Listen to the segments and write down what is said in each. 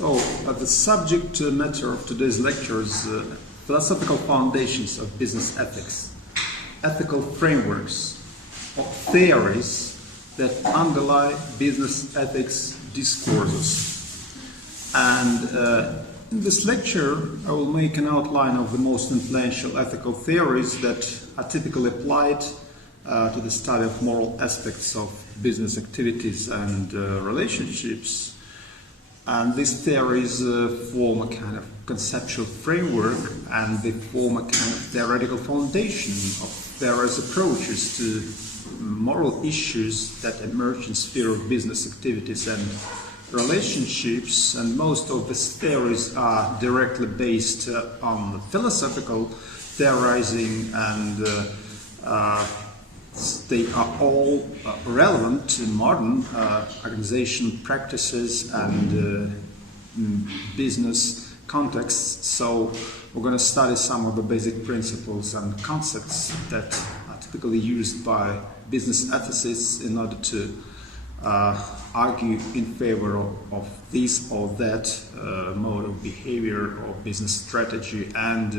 So, the subject matter of today's lecture is philosophical foundations of business ethics, ethical frameworks or theories that underlie business ethics discourses. And in this lecture, I will make an outline of the most influential ethical theories that are typically applied to the study of moral aspects of business activities and relationships. And these theories form a kind of conceptual framework, and they form a kind of theoretical foundation of various approaches to moral issues that emerge in the sphere of business activities and relationships. And most of these theories are directly based on philosophical theorizing, and they are all relevant to modern organizational practices and business contexts. So we're going to study some of the basic principles and concepts that are typically used by business ethicists in order to argue in favor of this or that mode of behavior or business strategy. And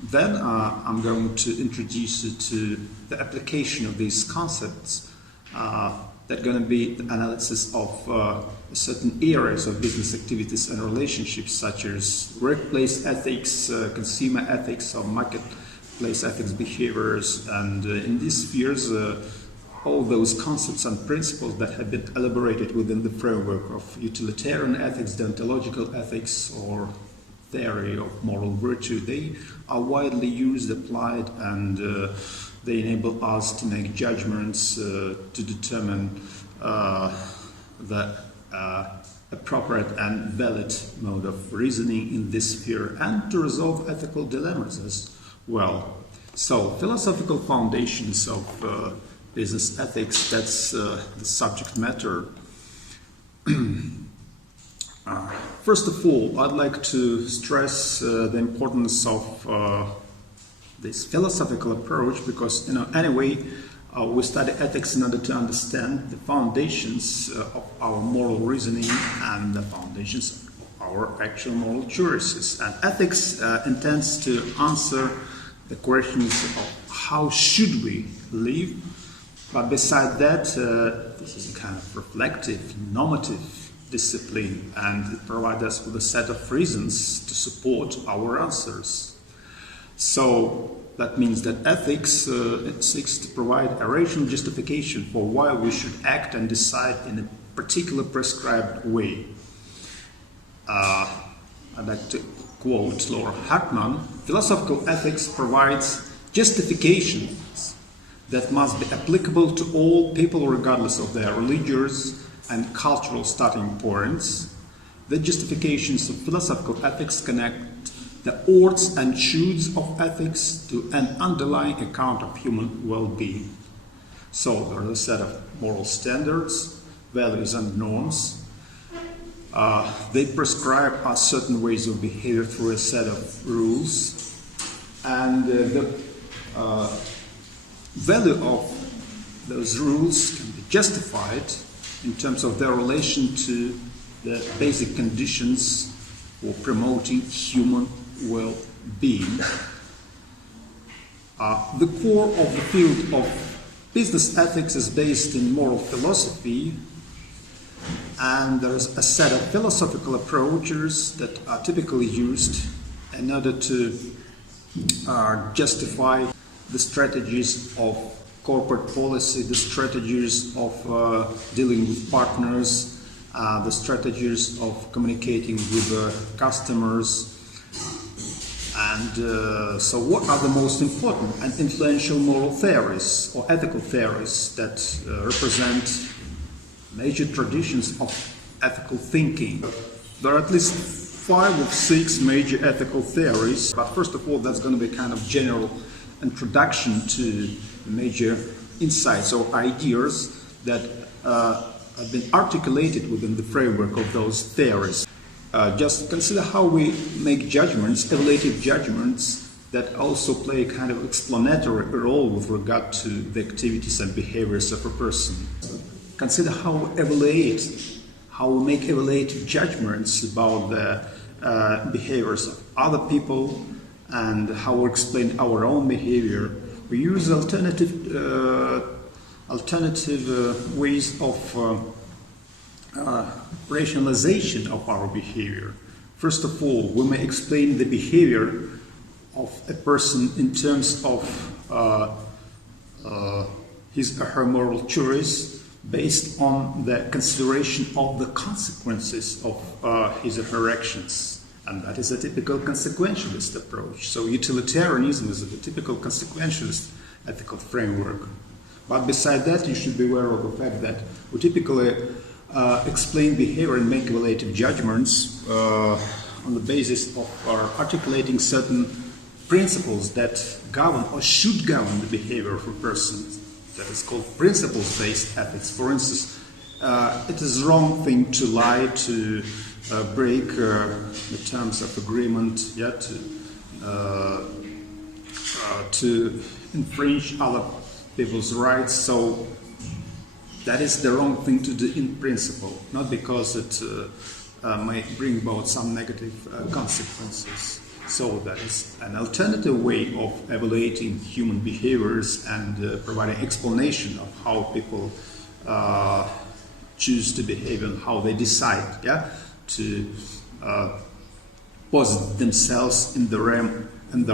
then I'm going to introduce you to the application of these concepts that are going to be the analysis of certain areas of business activities and relationships, such as workplace ethics, consumer ethics, or marketplace ethics behaviors. And in these spheres, all those concepts and principles that have been elaborated within the framework of utilitarian ethics, deontological ethics, or theory of moral virtue, they are widely used, applied, and they enable us to make judgments to determine the appropriate and valid mode of reasoning in this sphere, and to resolve ethical dilemmas as well. So, philosophical foundations of business ethics, that's the subject matter. First of all, I'd like to stress the importance of this philosophical approach, because, anyway, we study ethics in order to understand the foundations of our moral reasoning and the foundations of our actual moral choices. And ethics intends to answer the questions of how should we live, but beside that, this is a kind of reflective, normative discipline, and it provides us with a set of reasons to support our answers. So that means that ethics it seeks to provide a rational justification for why we should act and decide in a particular prescribed way. I'd like to quote Laura Hartman: "Philosophical ethics provides justifications that must be applicable to all people regardless of their religious and cultural starting points. The justifications of philosophical ethics connect the oughts and shoulds of ethics to an underlying account of human well-being." So there is a set of moral standards, values, and norms. They prescribe us certain ways of behavior through a set of rules, and the value of those rules can be justified in terms of their relation to the basic conditions for promoting human well-being. The core of the field of business ethics is based in moral philosophy, and there is a set of philosophical approaches that are typically used in order to justify the strategies of corporate policy, the strategies of dealing with partners, the strategies of communicating with customers. And so what are the most important and influential moral theories or ethical theories that represent major traditions of ethical thinking? There are at least 5 or 6 major ethical theories, but first of all, that's going to be kind of general introduction to major insights or ideas that have been articulated within the framework of those theories. Just consider how we make judgments, evaluative judgments, that also play a kind of explanatory role with regard to the activities and behaviors of a person. Consider how we evaluate how we make evaluative judgments about the behaviors of other people, and how we explain our own behavior. We use alternative ways of rationalization of our behavior. First of all, we may explain the behavior of a person in terms of his or her moral choice based on the consideration of the consequences of his or her actions. And that is a typical consequentialist approach. So utilitarianism is a typical consequentialist ethical framework. But beside that, you should be aware of the fact that we typically explain behavior and make evaluative judgments on the basis of articulating certain principles that govern or should govern the behavior of a person. That is called principles-based ethics. For instance, it is a wrong thing to lie, to break the terms of agreement, to infringe other people's rights. So that is the wrong thing to do in principle, not because it may bring about some negative consequences. So that is an alternative way of evaluating human behaviors and providing explanation of how people choose to behave and how they decide to posit themselves in the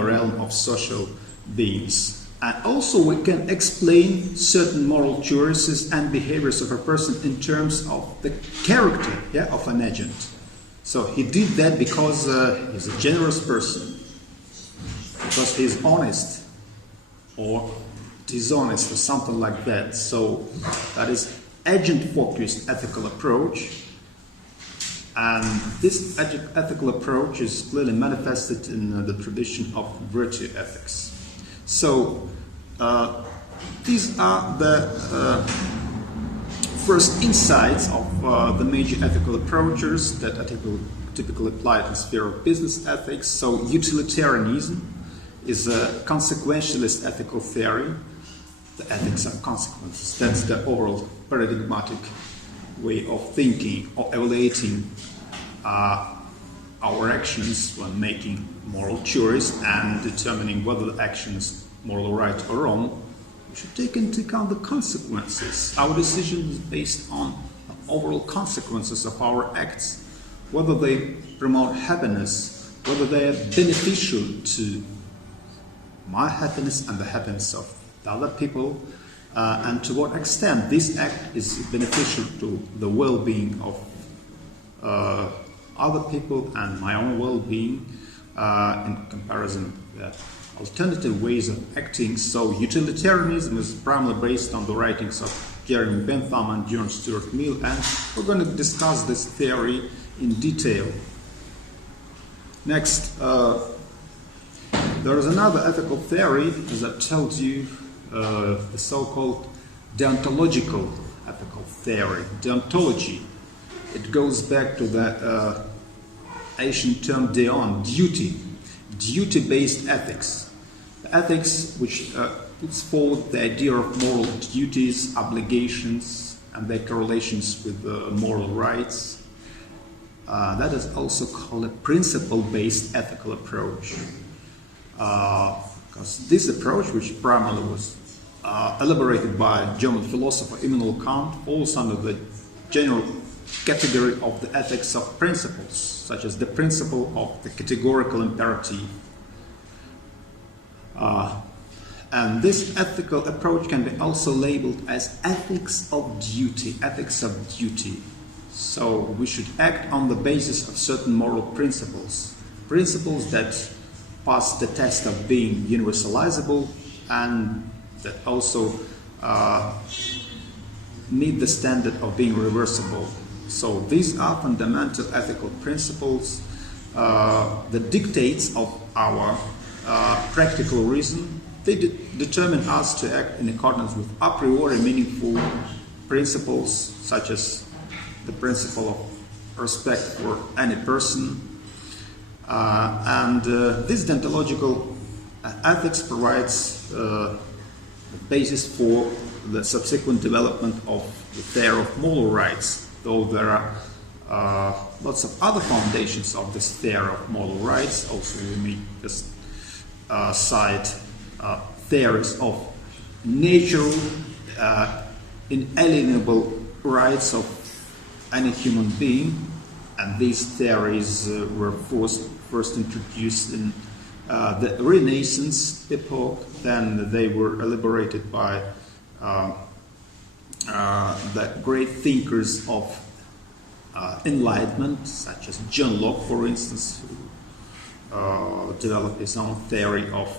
realm of social beings. And also we can explain certain moral choices and behaviors of a person in terms of the character of an agent. So he did that because he's a generous person, because he's honest or dishonest or something like that. So that is agent-focused ethical approach. And this ethical approach is clearly manifested in the tradition of virtue ethics. So these are the first insights of the major ethical approaches that are typically applied in the sphere of business ethics. So utilitarianism is a consequentialist ethical theory. The ethics of consequences. That's the overall paradigmatic way of thinking or evaluating our actions when making moral choice and determining whether the action is morally right or wrong. We should take into account the consequences. Our decision is based on the overall consequences of our acts, whether they promote happiness, whether they are beneficial to my happiness and the happiness of the other people, and to what extent this act is beneficial to the well-being of other people and my own well-being in comparison with alternative ways of acting. So utilitarianism is primarily based on the writings of Jeremy Bentham and John Stuart Mill, and we're going to discuss this theory in detail. Next, there is another ethical theory, as I told you, the so-called deontological ethical theory, deontology. It goes back to the ancient term deon, duty, duty-based ethics. The ethics which puts forward the idea of moral duties, obligations, and their correlations with moral rights. That is also called a principle-based ethical approach. Because this approach, which primarily was elaborated by German philosopher Immanuel Kant, falls under the general category of the ethics of principles, such as the principle of the categorical imperative. And this ethical approach can be also labeled as ethics of duty, ethics of duty. So we should act on the basis of certain moral principles, principles that pass the test of being universalizable and that also meet the standard of being reversible. So these are fundamental ethical principles, the dictates of our practical reason. They determine us to act in accordance with a priori meaningful principles, such as the principle of respect for any person. This deontological ethics provides the basis for the subsequent development of the theory of moral rights, though there are lots of other foundations of this theory of moral rights. Also, we may just cite theories of natural, inalienable rights of any human being, and these theories were first introduced in the Renaissance epoch. Then they were elaborated by the great thinkers of Enlightenment, such as John Locke, for instance, who developed his own theory of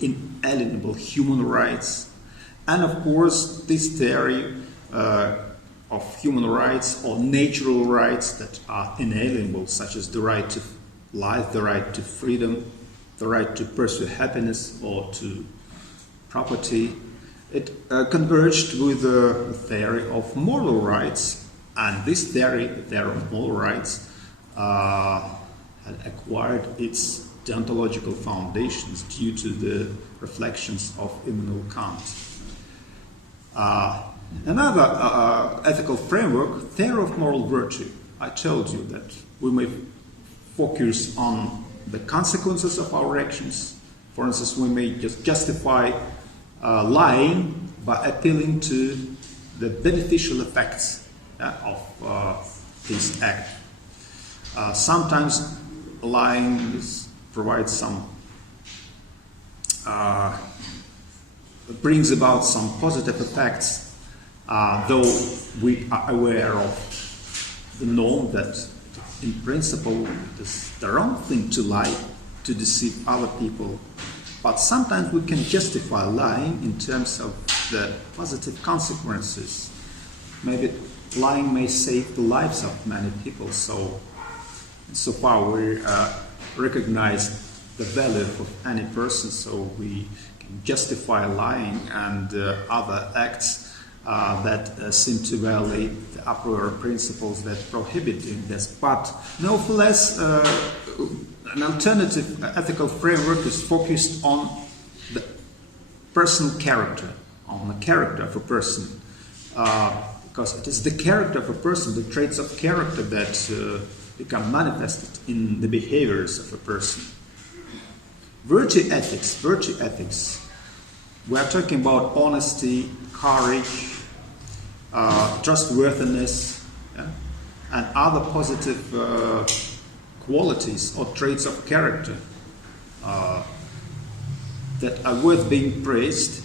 inalienable human rights. And of course, this theory of human rights or natural rights that are inalienable, such as the right to life, the right to freedom, the right to pursue happiness or to property, it converged with the theory of moral rights. And this theory, the theory of moral rights, had acquired its deontological foundations due to the reflections of Immanuel Kant. Another ethical framework, theory of moral virtue. I told you that we may focus on the consequences of our actions. For instance, we may just justify lying by appealing to the beneficial effects of this act. Sometimes lying provides some brings about some positive effects, though we are aware of the norm that in principle it is the wrong thing to lie, to deceive other people. But sometimes we can justify lying in terms of the positive consequences. Maybe lying may save the lives of many people, so far we recognize the value of any person, so we can justify lying and other acts that seem to violate the a priori principles that prohibit doing this. But nevertheless, an alternative ethical framework is focused on the personal character, on the character of a person. Because it is the character of a person, the traits of character that become manifested in the behaviors of a person. Virtue ethics, we are talking about honesty, courage, trustworthiness, and other positive qualities or traits of character that are worth being praised.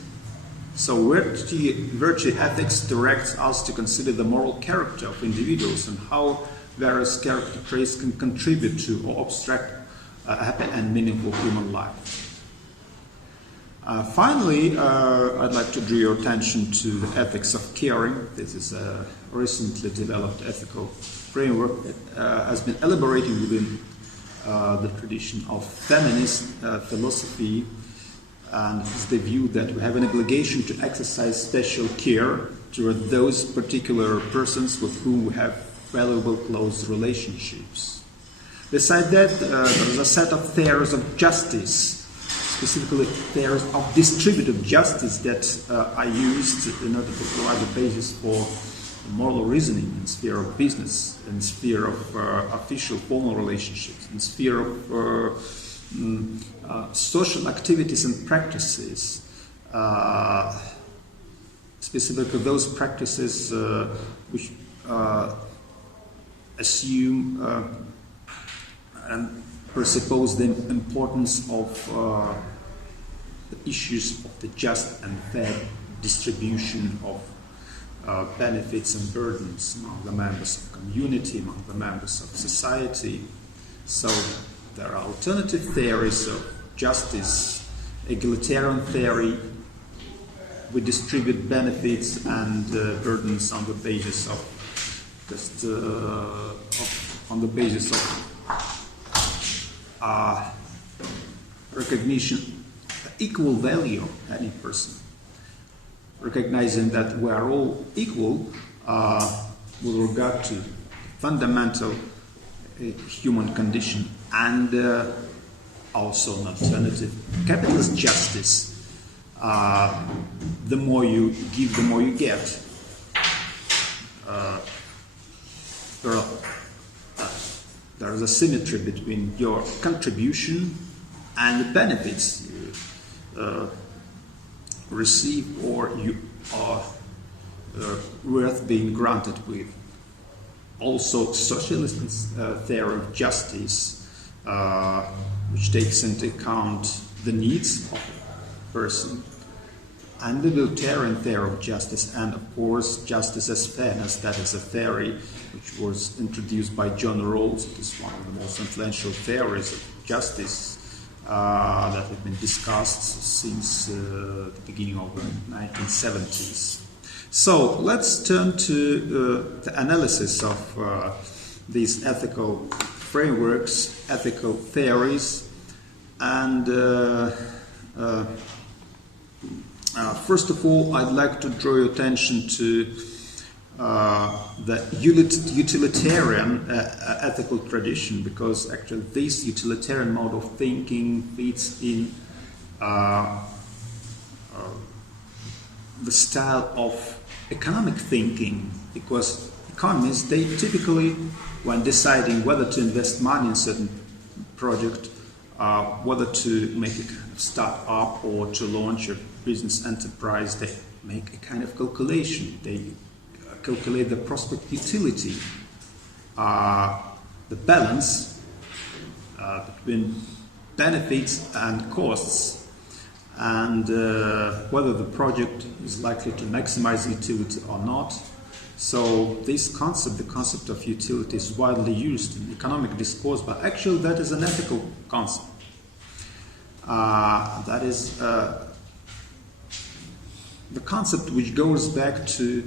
So virtue ethics directs us to consider the moral character of individuals and how various character traits can contribute to or obstruct a happy and meaningful human life. Finally, I'd like to draw your attention to the ethics of caring. This is a recently developed ethical framework that has been elaborated within the tradition of feminist philosophy, and it's the view that we have an obligation to exercise special care toward those particular persons with whom we have valuable close relationships. Beside that, there is a set of theories of justice, specifically theories of distributive justice that are used in order to provide the basis for moral reasoning in the sphere of business, in the sphere of official formal relationships, in the sphere of social activities and practices, specifically those practices which assume and presuppose the importance of the issues of the just and fair distribution of benefits and burdens among the members of community, among the members of society. So there are alternative theories of justice, egalitarian theory. We distribute benefits and burdens on the basis of recognition, the equal value of any person, recognizing that we are all equal with regard to fundamental human condition, and also an alternative capitalist justice. The more you give, the more you get. There are there is a symmetry between your contribution and the benefits you receive or you are worth being granted with. Also, socialist theory of justice, which takes into account the needs of a person, and the utilitarian theory of justice, and of course justice as fairness. That is a theory which was introduced by John Rawls. It is one of the most influential theories of justice that have been discussed since the beginning of the 1970s. So let's turn to the analysis of these ethical frameworks, ethical theories, and first of all, I'd like to draw your attention to the utilitarian ethical tradition, because actually this utilitarian mode of thinking fits in the style of economic thinking, because economists, they typically, when deciding whether to invest money in a certain project, whether to make a kind of start-up or to launch a business enterprise, they make a kind of calculation. They calculate the prospect utility, the balance between benefits and costs, and whether the project is likely to maximize utility or not. So this concept, the concept of utility, is widely used in economic discourse, but actually that is an ethical concept. That is the concept which goes back to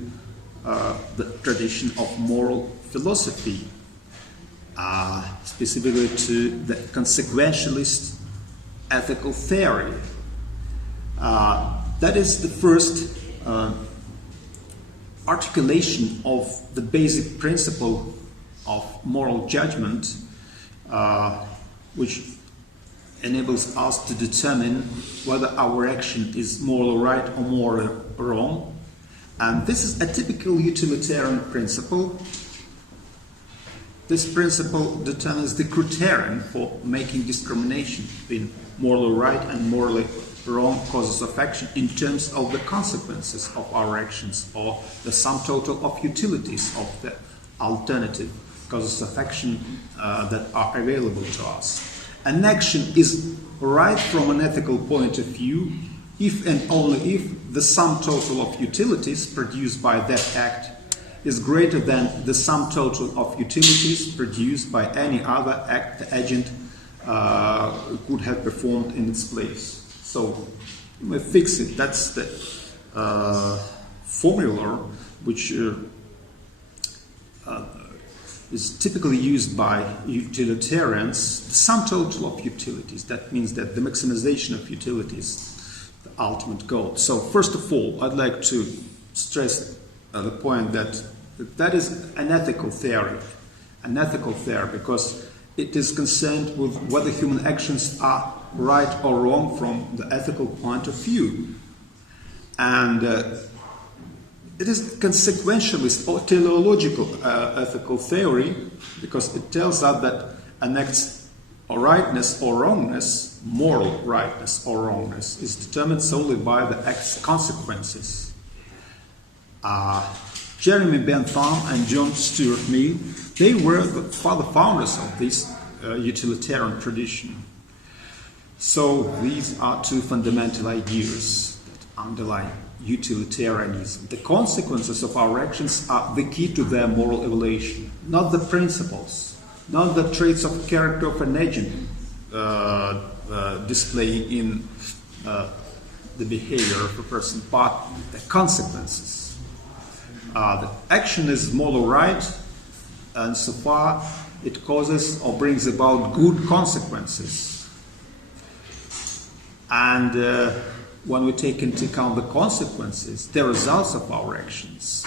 the tradition of moral philosophy, specifically to the consequentialist ethical theory. That is the first articulation of the basic principle of moral judgment, which enables us to determine whether our action is morally right or morally wrong. And this is a typical utilitarian principle. This principle determines the criterion for making discrimination between morally right and morally wrong causes of action in terms of the consequences of our actions, or the sum total of utilities of the alternative causes of action that are available to us. An action is right from an ethical point of view if and only if the sum total of utilities produced by that act is greater than the sum total of utilities produced by any other act the agent could have performed in its place. So you may fix it. That's the formula which is typically used by utilitarians. The sum total of utilities. That means that the maximization of utilities, the ultimate goal. So first of all, I'd like to stress the point that that is an ethical theory, because it is concerned with whether human actions are right or wrong from the ethical point of view. And it is consequentialist or teleological ethical theory, because it tells us that an act's rightness or wrongness, moral rightness or wrongness, is determined solely by the act's consequences. Jeremy Bentham and John Stuart Mill, they were the founders of this utilitarian tradition. So these are two fundamental ideas that underlie utilitarianism. The consequences of our actions are the key to their moral evaluation, not the principles, not the traits of character of an agent displaying in the behavior of a person, but the consequences. The action is morally right, and so far it causes or brings about good consequences. And when we take into account the consequences, the results of our actions,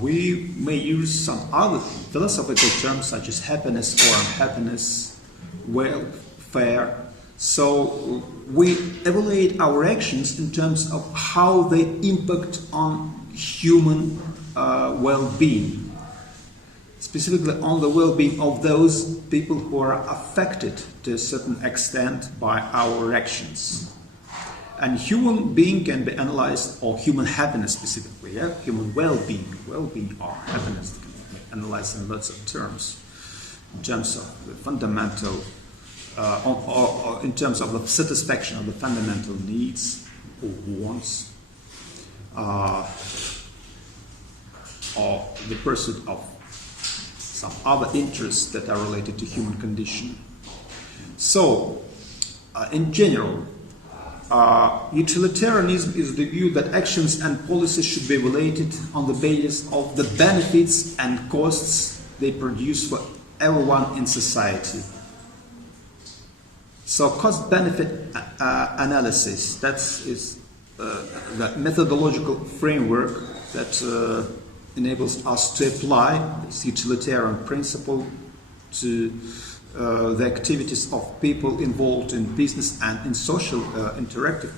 we may use some other philosophical terms such as happiness or unhappiness, welfare. So we evaluate our actions in terms of how they impact on human well-being. specifically on the well-being of those people who are affected to a certain extent by our actions. And human being can be analyzed, or human happiness specifically, human well-being or happiness can be analyzed in lots of terms, in terms of the fundamental, or in terms of the satisfaction of the fundamental needs or wants, or the pursuit of some other interests that are related to human condition. So, in general, utilitarianism is the view that actions and policies should be evaluated on the basis of the benefits and costs they produce for everyone in society. So cost-benefit analysis, that is the methodological framework that enables us to apply this utilitarian principle to the activities of people involved in business and in social interactive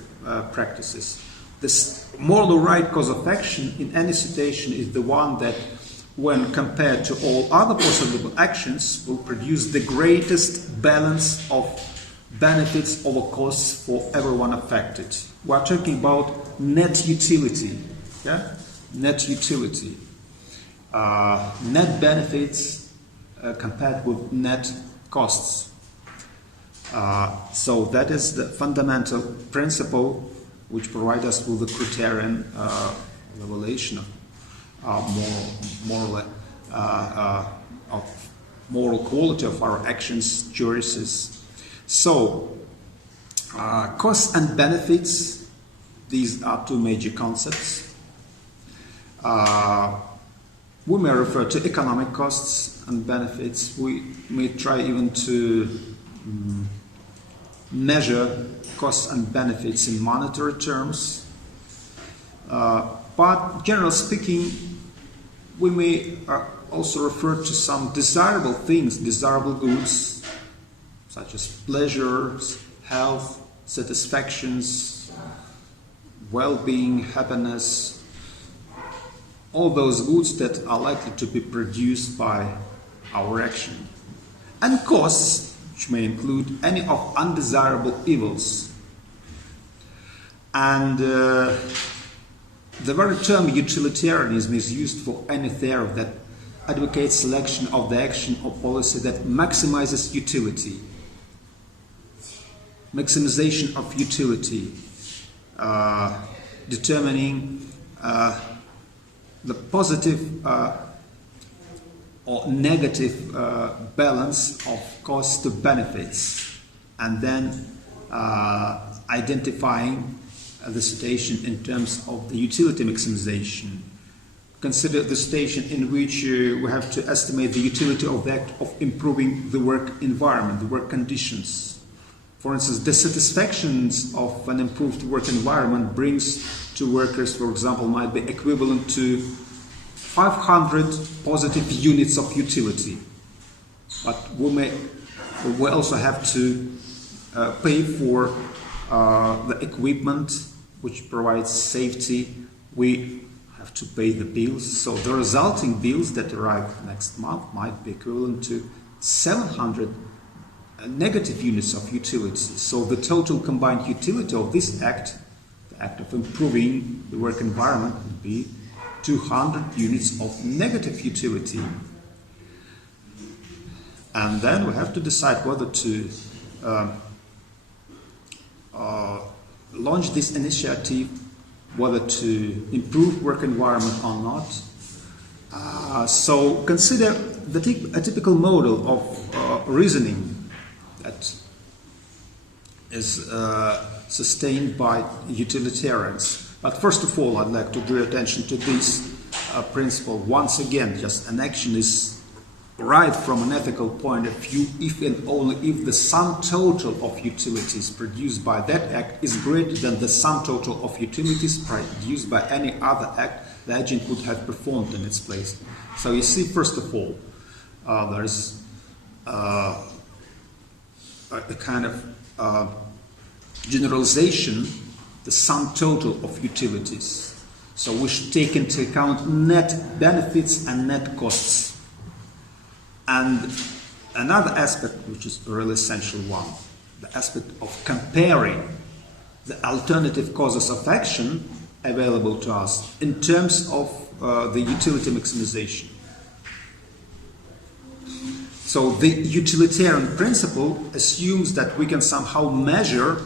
practices. This moral right cause of action in any situation is the one that, when compared to all other possible actions, will produce the greatest balance of benefits over costs for everyone affected. We are talking about net utility, net utility, net benefits compared with net costs. So that is the fundamental principle which provides us with the criterion evaluation of moral quality of our actions, choices. So, costs and benefits, these are two major concepts. We may refer to economic costs and benefits. We may try even to measure costs and benefits in monetary terms. But generally speaking, we may also refer to some desirable things, desirable goods, such as pleasures, health, satisfactions, well-being, happiness, all those goods that are likely to be produced by our action. And costs, which may include any of undesirable evils. And the very term utilitarianism is used for any theory that advocates selection of the action or policy that maximizes utility. Maximization of utility, determining the positive or negative balance of costs to benefits, and then identifying the situation in terms of the utility maximization. Consider the situation in which we have to estimate the utility of the act of improving the work environment, the work conditions. For instance, the satisfactions of an improved work environment brings to workers, for example, might be equivalent to 500 positive units of utility. But we also have to pay for the equipment which provides safety. We have to pay the bills. So the resulting bills that arrive next month might be equivalent to 700 negative units of utility. So the total combined utility of this act, the act of improving the work environment, would be 200 units of negative utility. And then we have to decide whether to launch this initiative, whether to improve work environment or not. So consider a typical model of reasoning that is sustained by utilitarians. But first of all, I'd like to draw attention to this principle. Once again, just an action is right from an ethical point of view if and only if the sum total of utilities produced by that act is greater than the sum total of utilities produced by any other act the agent would have performed in its place. So you see, first of all, there is a kind of generalization, the sum total of utilities. So we should take into account net benefits and net costs. And another aspect, which is a really essential one, the aspect of comparing the alternative causes of action available to us in terms of the utility maximization. So the utilitarian principle assumes that we can somehow measure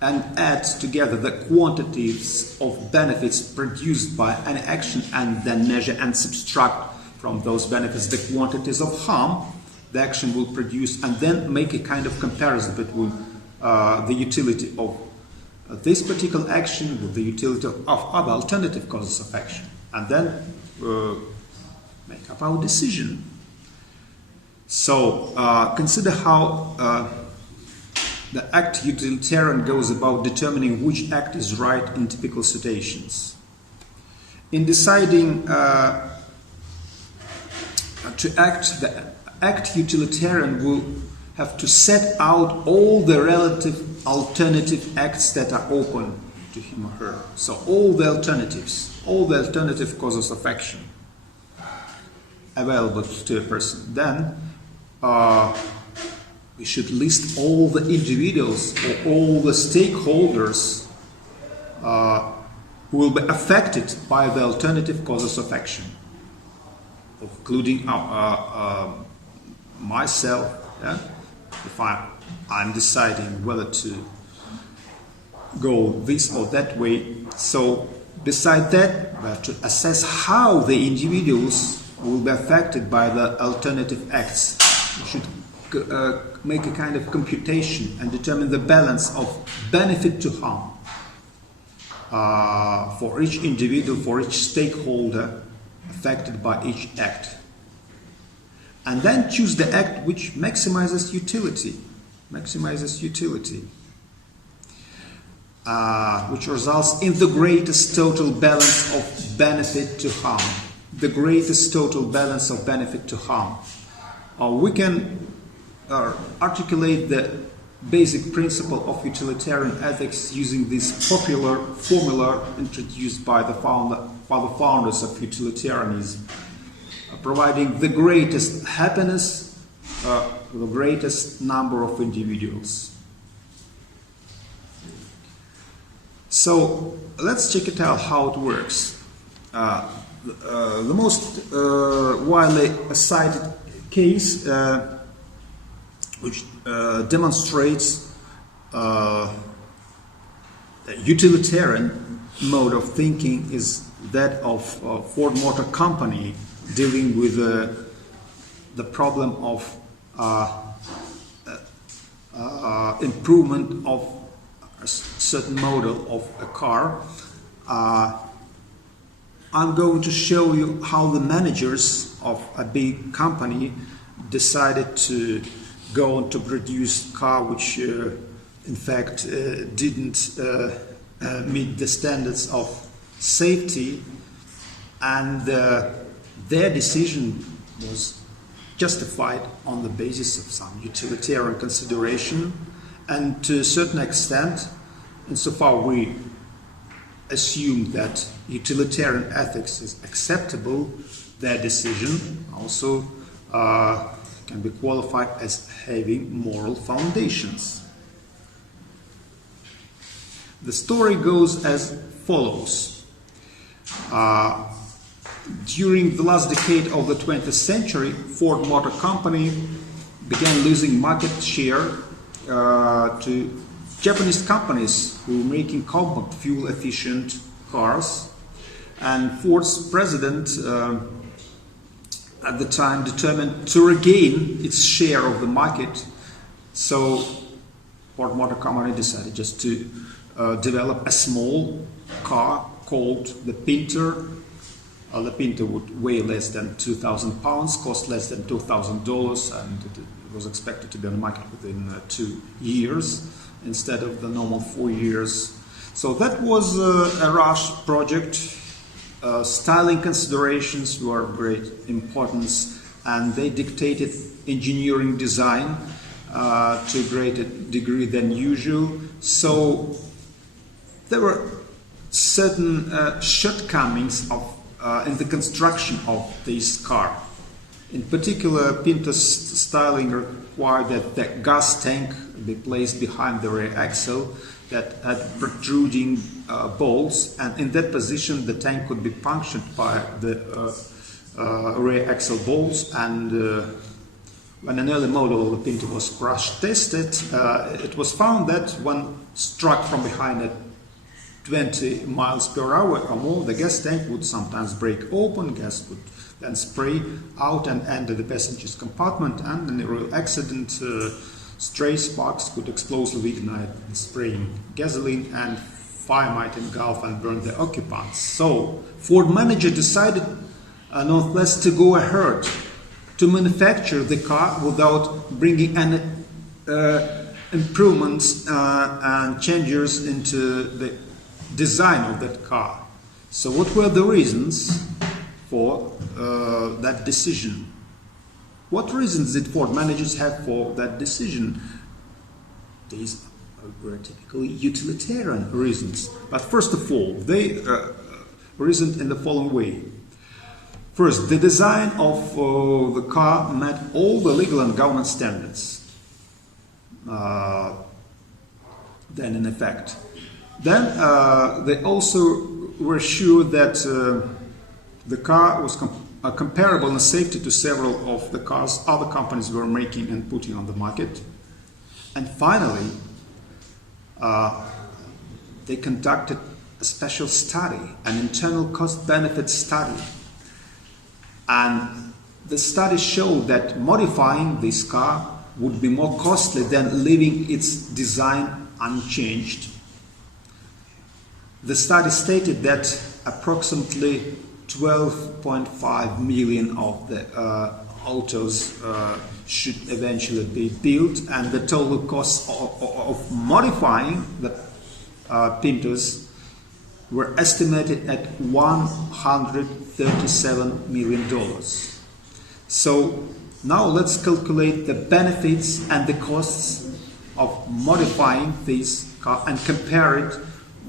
and add together the quantities of benefits produced by an action and then measure and subtract from those benefits the quantities of harm the action will produce, and then make a kind of comparison between the utility of this particular action with the utility of other alternative causes of action, and then make up our decision. So consider how the act utilitarian goes about determining which act is right in typical situations. In deciding to act, the act utilitarian will have to set out all the relative alternative acts that are open to him or her. So all the alternatives, all the alternative causes of action available to a person. Then we should list all the individuals or all the stakeholders who will be affected by the alternative causes of action, including myself. Yeah? If I'm deciding whether to go this or that way. So beside that, we have to assess how the individuals will be affected by the alternative acts. We should make a kind of computation and determine the balance of benefit to harm for each individual, for each stakeholder affected by each act. And then choose the act which maximizes utility, which results in the greatest total balance of benefit to harm. The greatest total balance of benefit to harm. We can articulate the basic principle of utilitarian ethics using this popular formula introduced by the founders of utilitarianism, providing the greatest happiness for the greatest number of individuals. So let's check it out how it works. The most widely cited case which demonstrates a utilitarian mode of thinking is that of Ford Motor Company dealing with the problem of improvement of a certain model of a car. I'm going to show you how the managers of a big company decided to go on to produce a car which in fact didn't meet the standards of safety, and their decision was justified on the basis of some utilitarian consideration, and to a certain extent, insofar we assume that utilitarian ethics is acceptable, their decision also can be qualified as having moral foundations. The story goes as follows. During the last decade of the 20th century, Ford Motor Company began losing market share to Japanese companies who were making compact, fuel-efficient cars. And Ford's president at the time determined to regain its share of the market. So Ford Motor Company decided just to develop a small car called the Pinter. The Pinter would weigh less than 2,000 pounds, cost less than $2,000, and it was expected to be on the market within 2 years instead of the normal 4 years. So that was a rush project. Styling considerations were of great importance, and they dictated engineering design to a greater degree than usual. So there were certain shortcomings in the construction of this car. In particular, Pinto's styling required that the gas tank be placed behind the rear axle that had protruding bolts, and in that position the tank could be punctured by the rear axle bolts. And when an early model of the Pinto was crash tested, it was found that when struck from behind at 20 miles per hour or more, the gas tank would sometimes break open, gas would then spray out and enter the passenger's compartment, and in a real accident, stray sparks could explosively ignite the spraying gasoline, and fire might engulf and burn the occupants. So Ford manager decided nonetheless to go ahead to manufacture the car without bringing any improvements and changes into the design of that car. So what were the reasons for that decision? What reasons did Ford managers have for that decision? These were typically utilitarian reasons. But first of all, they reasoned in the following way. First, the design of the car met all the legal and government standards then in effect. Then they also were sure that the car was comparable in safety to several of the cars other companies were making and putting on the market. And finally, they conducted a special study, an internal cost-benefit study. And the study showed that modifying this car would be more costly than leaving its design unchanged. The study stated that approximately 12.5 million of the autos should eventually be built, and the total cost of modifying the Pintos were estimated at $137 million. So now let's calculate the benefits and the costs of modifying this car and compare it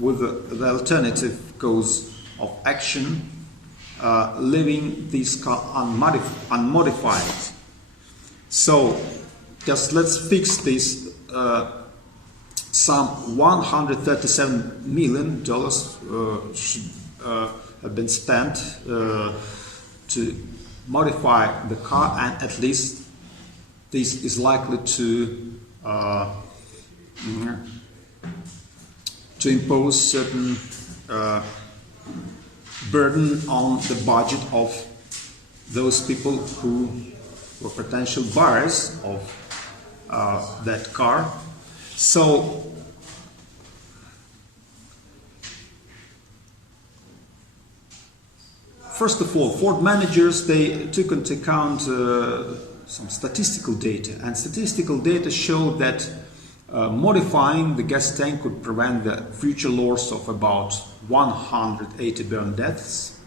with the alternative course of action, leaving this car unmodified. So just let's fix this some $137 million should have been spent to modify the car, and at least this is likely to impose certain burden on the budget of those people who were potential buyers of that car. So first of all, Ford managers, they took into account some statistical data, and statistical data showed that modifying the gas tank could prevent the future loss of about 180 burn deaths,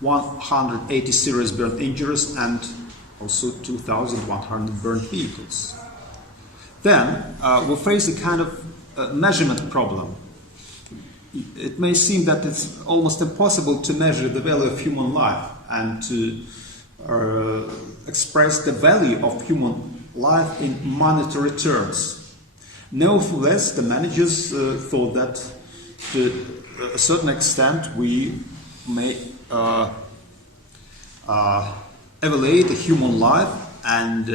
180 serious burn injuries, and also 2,100 burned vehicles. Then we face a kind of measurement problem. It may seem that it's almost impossible to measure the value of human life and to express the value of human life in monetary terms. Nevertheless, the managers thought that to a certain extent we may evaluate a human life and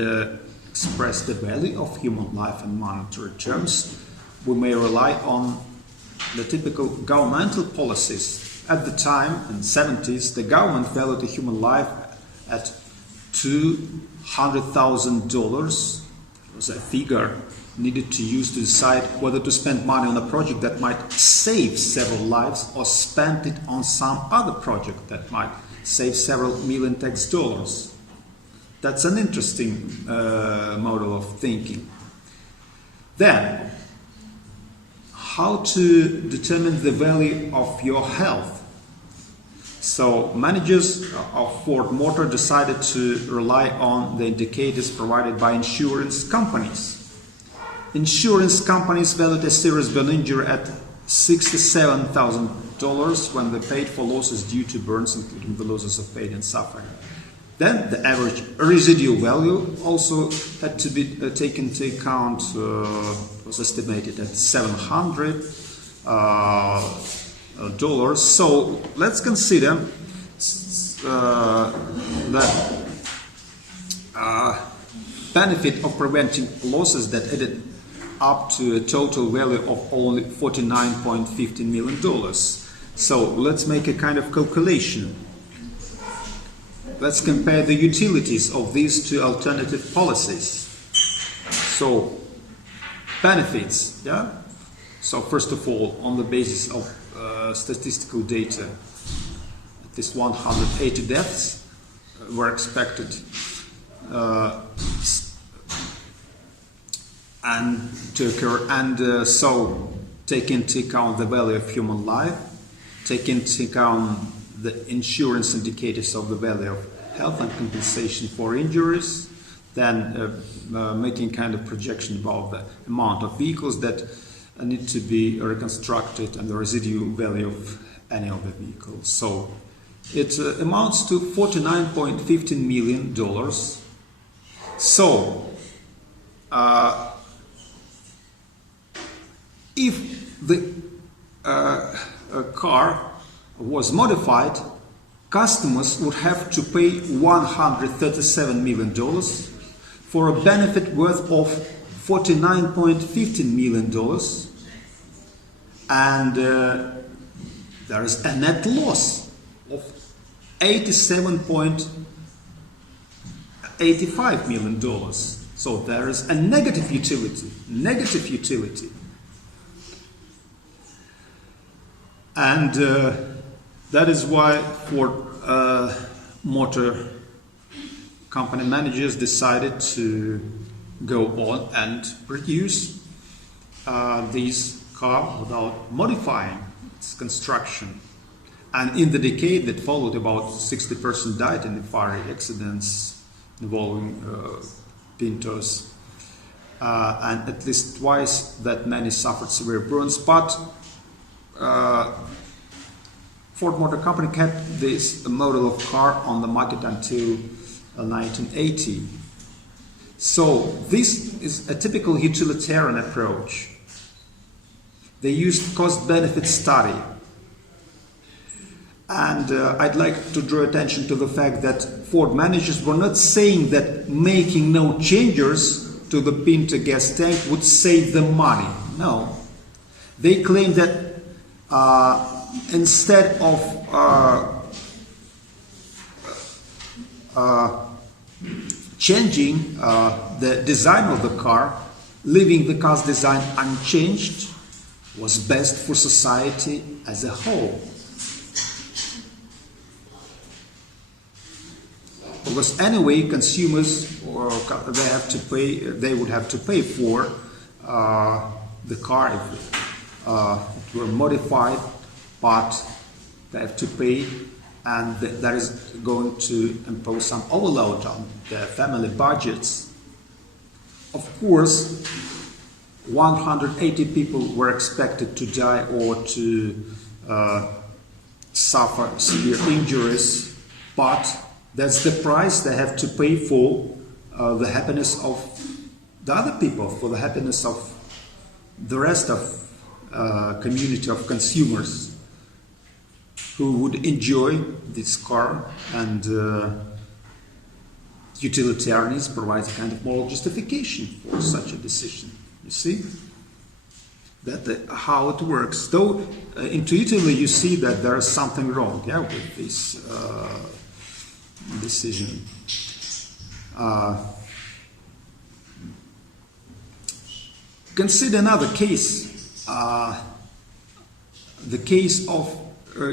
express the value of human life in monetary terms. We may rely on the typical governmental policies. At the time, in the 70s, the government valued a human life at $200,000. It was a figure needed to use to decide whether to spend money on a project that might save several lives or spend it on some other project that might save several million tax dollars. That's an interesting model of thinking. Then, how to determine the value of your health? So managers of Ford Motor decided to rely on the indicators provided by insurance companies. Insurance companies valued a serious burn injury at $67,000 when they paid for losses due to burns, including the losses of pain and suffering. Then the average residual value also had to be taken into account, was estimated at $700. So let's consider the benefit of preventing losses that added up to a total value of only $49.15 million. So let's make a kind of calculation. Let's compare the utilities of these two alternative policies. So, benefits, yeah? So first of all, on the basis of statistical data, at least 180 deaths were expected and to occur, and so take into account the value of human life, take into account the insurance indicators of the value of health and compensation for injuries, then making kind of projection about the amount of vehicles that need to be reconstructed and the residual value of any of the vehicles. So it amounts to $49.15 million. So if the car was modified, customers would have to pay $137 million for a benefit worth of $49.15 million, and there is a net loss of $87.85 million. So there is a negative utility. And that is why Ford Motor Company managers decided to go on and produce this car without modifying its construction. And in the decade that followed, about 60 persons died in the fiery accidents involving Pintos, and at least twice that many suffered severe burns. But Ford Motor Company kept this model of car on the market until 1980. So this is a typical utilitarian approach. They used cost-benefit study. And I'd like to draw attention to the fact that Ford managers were not saying that making no changes to the Pinto gas tank would save them money. No. They claimed that instead of changing the design of the car, leaving the car's design unchanged was best for society as a whole. Because anyway, consumers they would have to pay for the car if it were modified, but they have to pay, and that is going to impose some overload on their family budgets. Of course, 180 people were expected to die or to suffer severe injuries, but that's the price they have to pay for the happiness of the other people, for the happiness of the rest of community of consumers who would enjoy this car. And utilitarianism provides a kind of moral justification for such a decision. You see that how it works. Though intuitively you see that there is something wrong, yeah, with this decision. Consider another case, the case of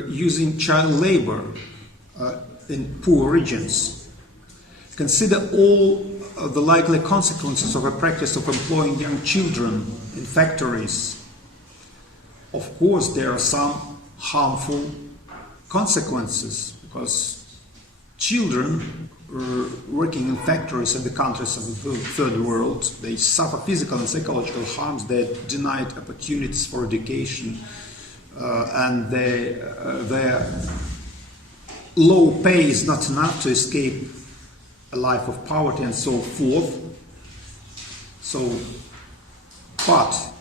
using child labor in poor regions. Consider all the likely consequences of a practice of employing young children in factories. Of course, there are some harmful consequences, because children working in factories in the countries of the third world, they suffer physical and psychological harms. They're denied opportunities for education, and their low pay is not enough to escape a life of poverty and so forth. But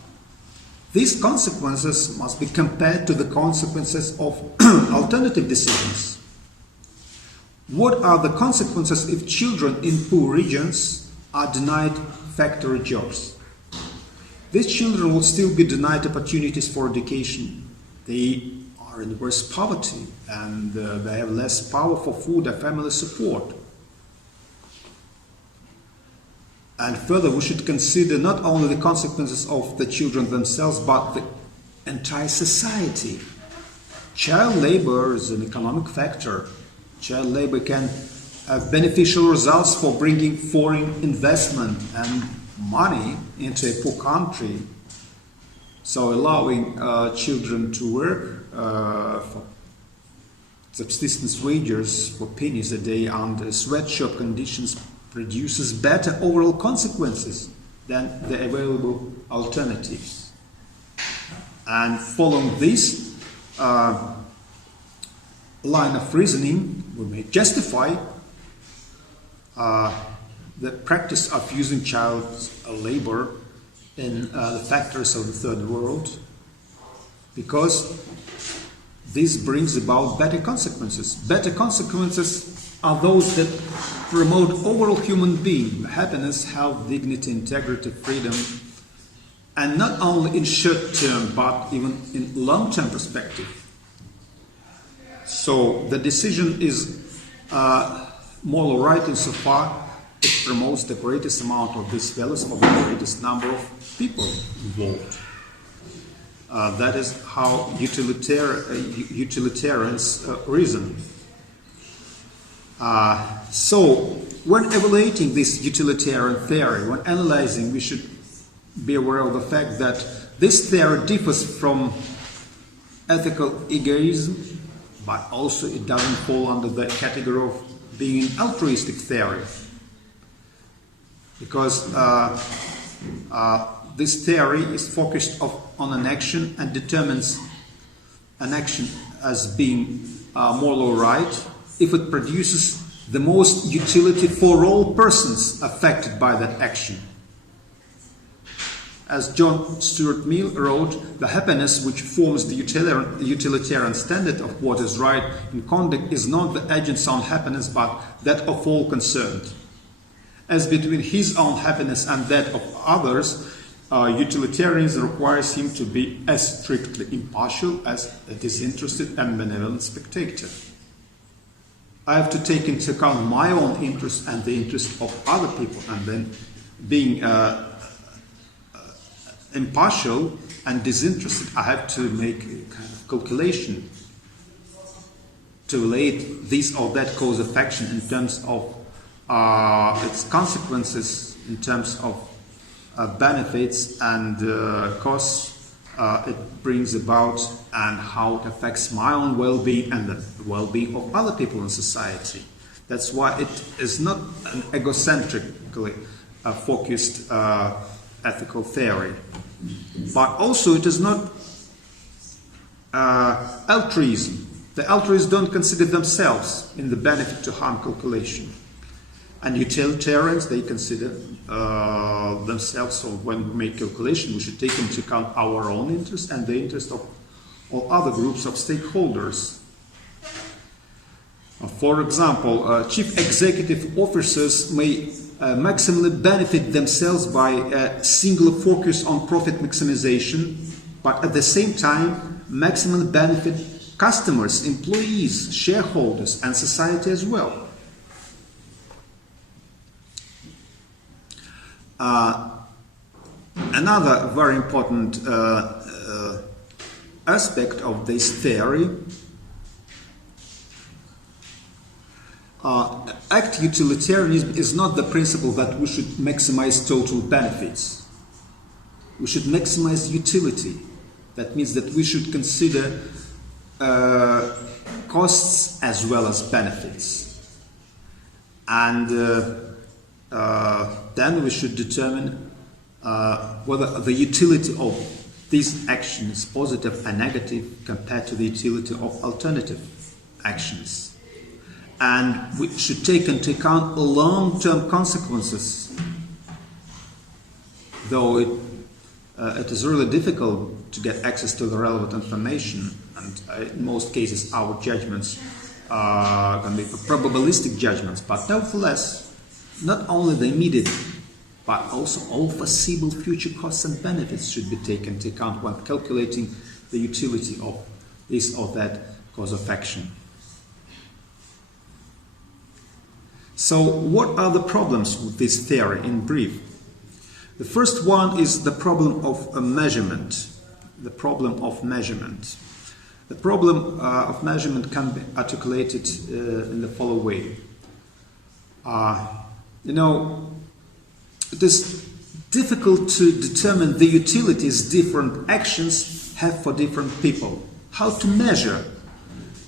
these consequences must be compared to the consequences of alternative decisions. What are the consequences if children in poor regions are denied factory jobs? These children will still be denied opportunities for education. They are in worse poverty and they have less power for food and family support. And further, we should consider not only the consequences of the children themselves, but the entire society. Child labor is an economic factor. Child labor can have beneficial results for bringing foreign investment and money into a poor country. So allowing children to work for subsistence wages for pennies a day under sweatshop conditions produces better overall consequences than the available alternatives. And following this line of reasoning, we may justify the practice of using child labor in the factories of the third world, because this brings about better consequences. Better consequences are those that promote overall human being, happiness, health, dignity, integrity, freedom, and not only in short term but even in long term perspective. So the decision is moral right insofar it promotes the greatest amount of these values for the greatest number of people involved. That is how utilitarians reason. So when evaluating this utilitarian theory, when analyzing, we should be aware of the fact that this theory differs from ethical egoism, but also it doesn't fall under the category of being an altruistic theory. Because this theory is focused on an action and determines an action as being moral right if it produces the most utility for all persons affected by that action. As John Stuart Mill wrote, the happiness which forms the utilitarian standard of what is right in conduct is not the agent's own happiness, but that of all concerned. As between his own happiness and that of others, utilitarianism requires him to be as strictly impartial as a disinterested and benevolent spectator. I have to take into account my own interest and the interest of other people, and then being impartial and disinterested, I have to make a kind of calculation to relate this or that cause of action in terms of its consequences, in terms of benefits and costs it brings about, and how it affects my own well-being and the well-being of other people in society. That's why it is not an egocentrically focused ethical theory. But also it is not altruism. The altruists don't consider themselves in the benefit to harm calculation. And utilitarians, they consider themselves, so when we make calculation, we should take into account our own interest and the interest of all other groups of stakeholders. For example, chief executive officers may maximally benefit themselves by a singular focus on profit maximization, but at the same time maximally benefit customers, employees, shareholders, and society as well. Another very important aspect of this theory, act utilitarianism is not the principle that we should maximize total benefits. We should maximize utility. That means that we should consider costs as well as benefits. And then we should determine whether the utility of this action is positive and negative compared to the utility of alternative actions. and we should take into account long-term consequences, though it is really difficult to get access to the relevant information, and in most cases our judgments can be probabilistic judgments, but nevertheless, not only the immediate but also all foreseeable future costs and benefits should be taken into account when calculating the utility of this or that cause of action. So what are the problems with this theory in brief? The first one is the problem of measurement. The problem of measurement. The problem of measurement can be articulated in the following way. It is difficult to determine the utilities different actions have for different people. How to measure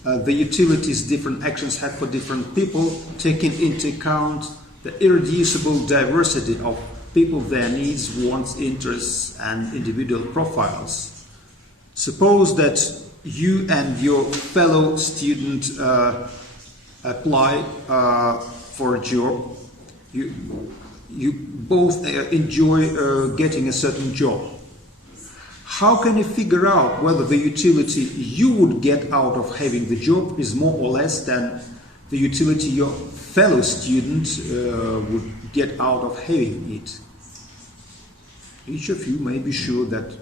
the utilities different actions have for different people, taking into account the irreducible diversity of people, their needs, wants, interests, and individual profiles. Suppose that you and your fellow student apply for a job. You both enjoy getting a certain job. How can you figure out whether the utility you would get out of having the job is more or less than the utility your fellow student would get out of having it? Each of you may be sure that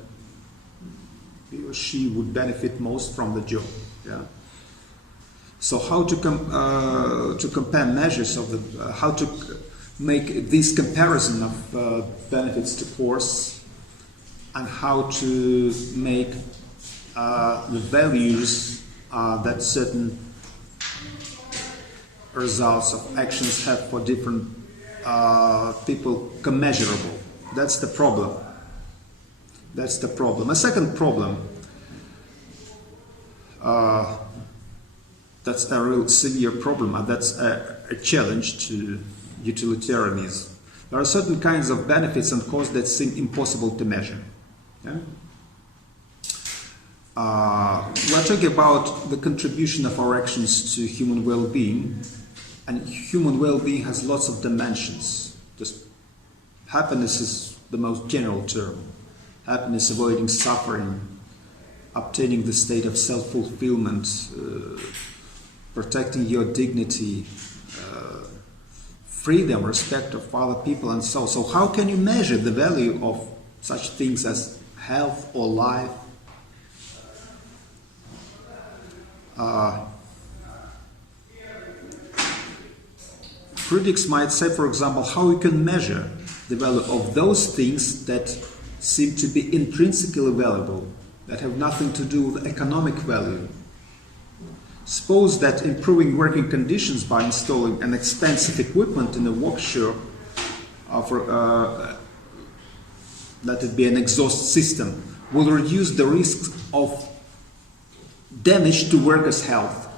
he or she would benefit most from the job. Yeah. So how to compare measures of the how to make this comparison of benefits to costs, and how to make the values that certain results of actions have for different people commeasurable. That's the problem. That's the problem. A second problem, that's a real severe problem, and that's a challenge to utilitarianism. There are certain kinds of benefits and costs that seem impossible to measure. Yeah? We're talking about the contribution of our actions to human well-being, and human well-being has lots of dimensions. Just happiness is the most general term. Happiness, avoiding suffering, obtaining the state of self-fulfillment, protecting your dignity, freedom, respect of other people, and so on. So how can you measure the value of such things as health or life? Critics might say, for example, how you can measure the value of those things that seem to be intrinsically valuable, that have nothing to do with economic value. Suppose that improving working conditions by installing an expensive equipment in a workshop, let it be an exhaust system, will reduce the risk of damage to workers' health.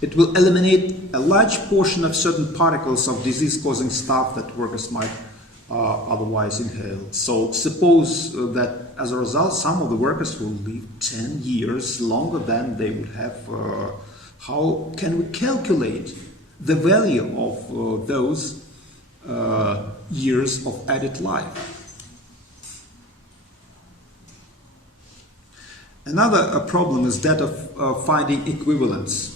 It will eliminate a large portion of certain particles of disease-causing stuff that workers might otherwise inhale. So suppose that as a result some of the workers will live 10 years longer than they would have. How can we calculate the value of those years of added life? Another problem is that of finding equivalence.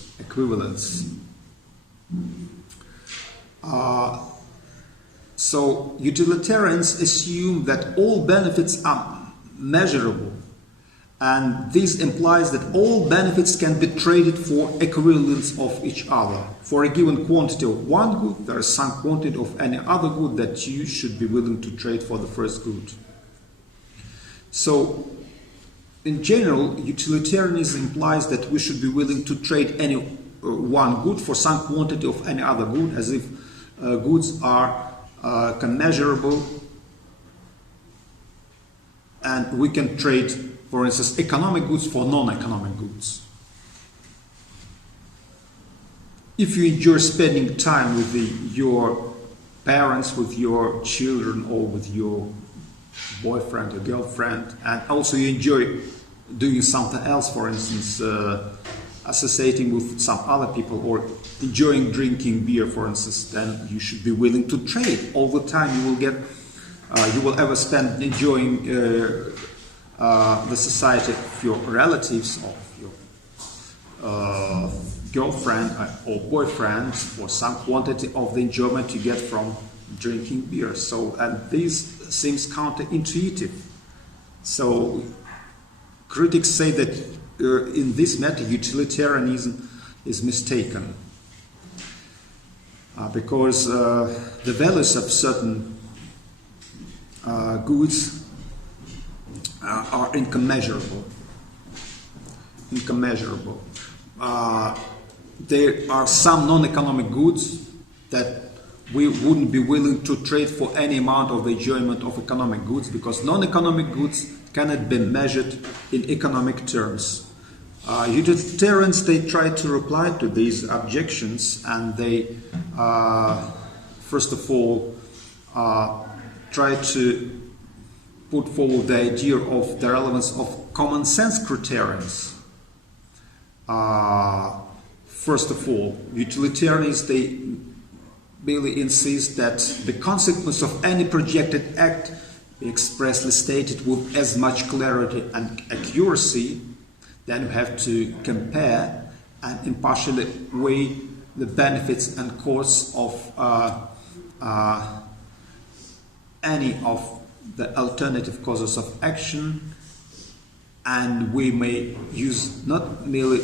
So utilitarians assume that all benefits are measurable, and this implies that all benefits can be traded for equivalence of each other. For a given quantity of one good, there is some quantity of any other good that you should be willing to trade for the first good. So in general, utilitarianism implies that we should be willing to trade any one good for some quantity of any other good, as if goods are commeasurable, and we can trade, for instance, economic goods for non-economic goods. If you enjoy spending time with your parents, with your children, or with your boyfriend or girlfriend, and also you enjoy doing something else, for instance, associating with some other people or enjoying drinking beer, for instance, then you should be willing to trade. All the time you will ever spend enjoying the society of your relatives, of your girlfriend or boyfriend, for some quantity of the enjoyment you get from drinking beer. So, and this seems counterintuitive. So critics say that in this matter utilitarianism is mistaken because the values of certain goods are incommensurable. There are some non-economic goods that we wouldn't be willing to trade for any amount of the enjoyment of economic goods, because non-economic goods cannot be measured in economic terms. Utilitarians, they try to reply to these objections, and they first of all try to put forward the idea of the relevance of common sense criterions. First of all, utilitarians, they really insist that the consequence of any projected act be expressly stated with as much clarity and accuracy. Then you have to compare and impartially weigh the benefits and costs of any of the alternative causes of action, and we may use not merely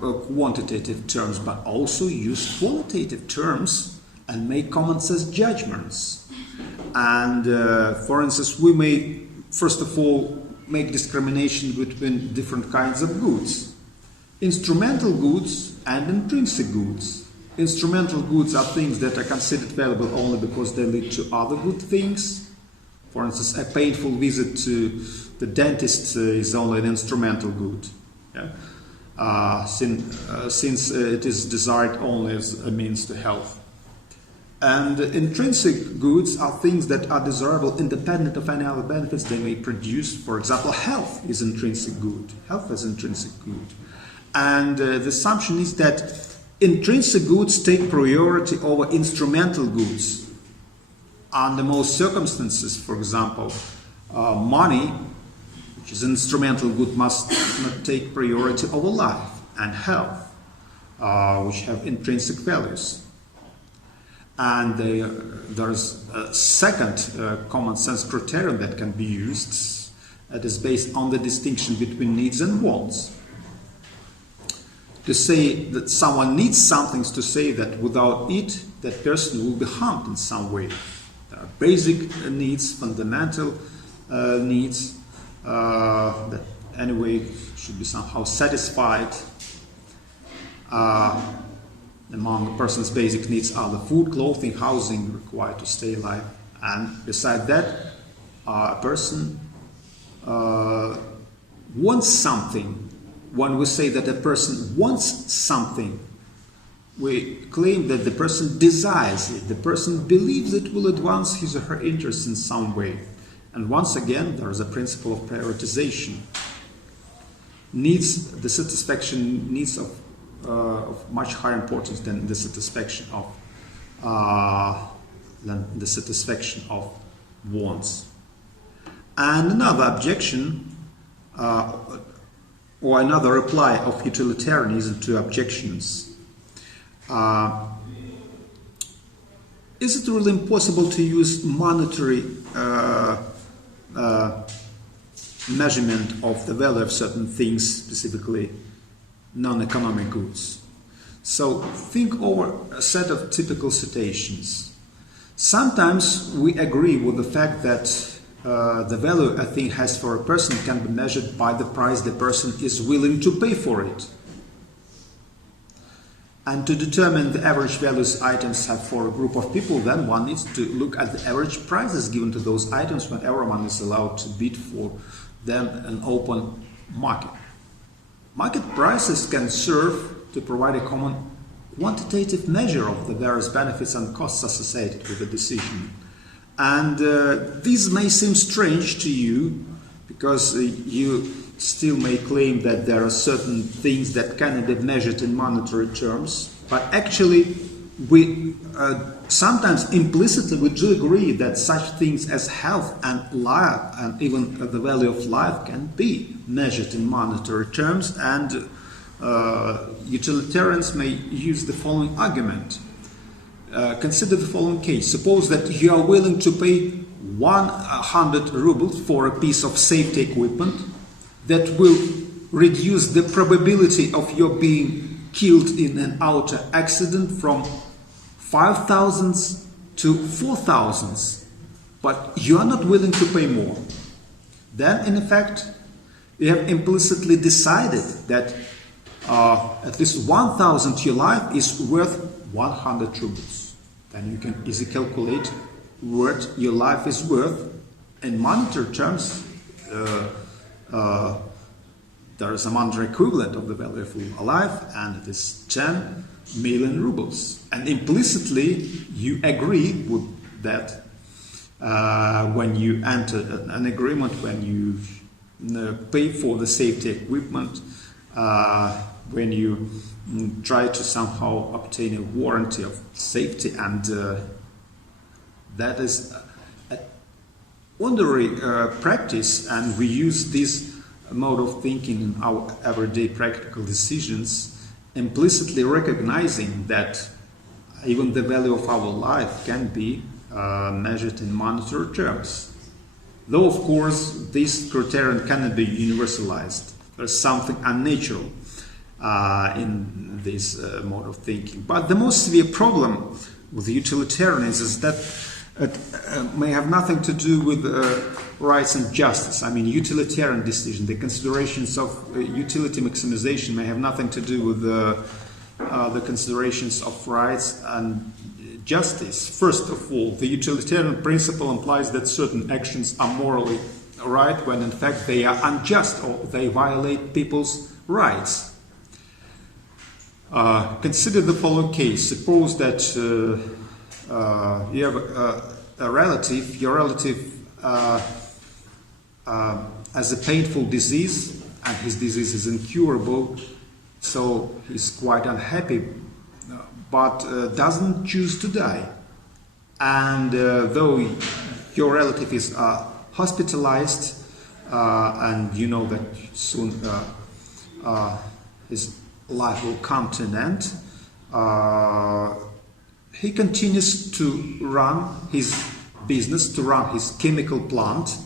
quantitative terms but also use qualitative terms and make common sense judgments. And for instance, we may first of all make discrimination between different kinds of goods: instrumental goods and intrinsic goods. Instrumental goods are things that are considered valuable only because they lead to other good things. For instance, a painful visit to the dentist is only an instrumental good, yeah? Since it is desired only as a means to health. And intrinsic goods are things that are desirable independent of any other benefits they may produce. For example, health is intrinsic good. Health is intrinsic good. And the assumption is that intrinsic goods take priority over instrumental goods. Under most circumstances, for example, money, which is an instrumental good, must not take priority over life and health, which have intrinsic values. And there's a second common sense criterion that can be used that is based on the distinction between needs and wants. To say that someone needs something is to say that without it, that person will be harmed in some way. There are basic needs, fundamental needs that anyway should be somehow satisfied. Among a person's basic needs are the food, clothing, housing required to stay alive. And beside that, a person wants something. When we say that a person wants something, we claim that the person desires it. The person believes it will advance his or her interests in some way. And once again, there is a principle of prioritization. Needs, the satisfaction needs of much higher importance than the satisfaction of wants. And another objection or another reply of utilitarianism to objections: is it really impossible to use monetary measurement of the value of certain things, specifically non-economic goods? So think over a set of typical situations. Sometimes we agree with the fact that the value a thing has for a person can be measured by the price the person is willing to pay for it. And to determine the average values items have for a group of people, then one needs to look at the average prices given to those items when everyone is allowed to bid for them in an open market. Market prices can serve to provide a common quantitative measure of the various benefits and costs associated with the decision. And this may seem strange to you because you still may claim that there are certain things that cannot be measured in monetary terms, but actually we sometimes implicitly we do agree that such things as health and life and even the value of life can be measured in monetary terms, and utilitarians may use the following argument. Consider the following case. Suppose that you are willing to pay 100 rubles for a piece of safety equipment that will reduce the probability of your being killed in an auto accident from 5,000 to 4,000, but you are not willing to pay more. Then, in effect, you have implicitly decided that at least 1,000 your life is worth 100 rubles. Then you can easily calculate what your life is worth in monetary terms. There is a monetary equivalent of the value of a life, and it is 10 million rubles. And implicitly, you agree with that when you enter an agreement, when you pay for the safety equipment, when you try to somehow obtain a warranty of safety, and that is a ordinary practice, and we use this mode of thinking in our everyday practical decisions, implicitly recognizing that even the value of our life can be measured in monetary terms. Though, of course, this criterion cannot be universalized. There's something unnatural in this mode of thinking. But the most severe problem with utilitarianism is that it may have nothing to do with rights and justice. I mean, utilitarian decision, the considerations of utility maximization may have nothing to do with the considerations of rights and justice. First of all, the utilitarian principle implies that certain actions are morally right when in fact they are unjust or they violate people's rights. Consider the following case. Suppose that you have a relative, your relative has a painful disease, and his disease is incurable, so he's quite unhappy, but doesn't choose to die. And though your relative is hospitalized, and you know that soon his life will come to an end, he continues to run his business, to run his chemical plant.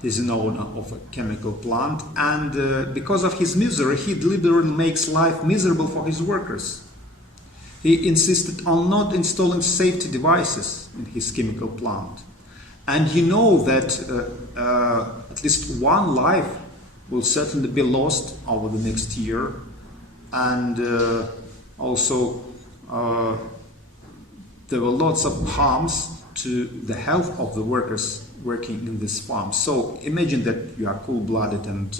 He's an owner of a chemical plant, and because of his misery, he deliberately makes life miserable for his workers. He insisted on not installing safety devices in his chemical plant. And you know that at least one life will certainly be lost over the next year, and also there were lots of harms to the health of the workers working in this farm. So imagine that you are cool-blooded and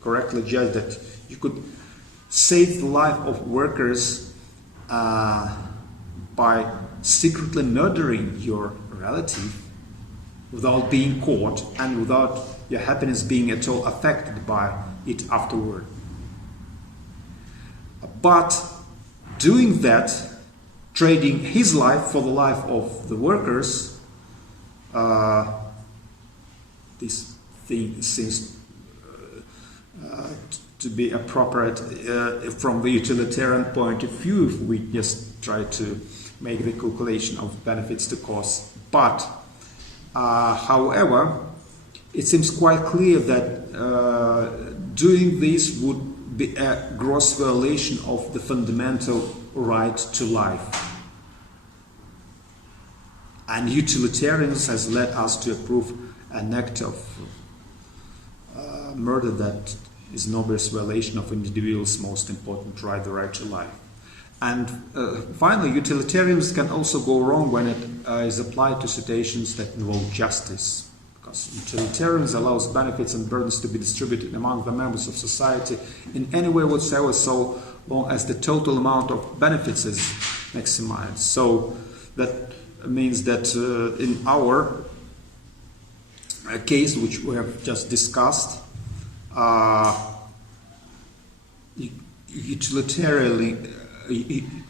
correctly judge that you could save the life of workers by secretly murdering your relative without being caught and without your happiness being at all affected by it afterward. But doing that, trading his life for the life of the workers, this thing seems to be appropriate from the utilitarian point of view if we just try to make the calculation of benefits to costs. But however, it seems quite clear that doing this would be a gross violation of the fundamental right to life. And utilitarianism has led us to approve an act of murder that is an obvious violation of an individual's most important right, the right to life. And finally, utilitarianism can also go wrong when it is applied to situations that involve justice. Because utilitarianism allows benefits and burdens to be distributed among the members of society in any way whatsoever, so long as the total amount of benefits is maximized. So that means that in our case, which we have just discussed, utilitarianly,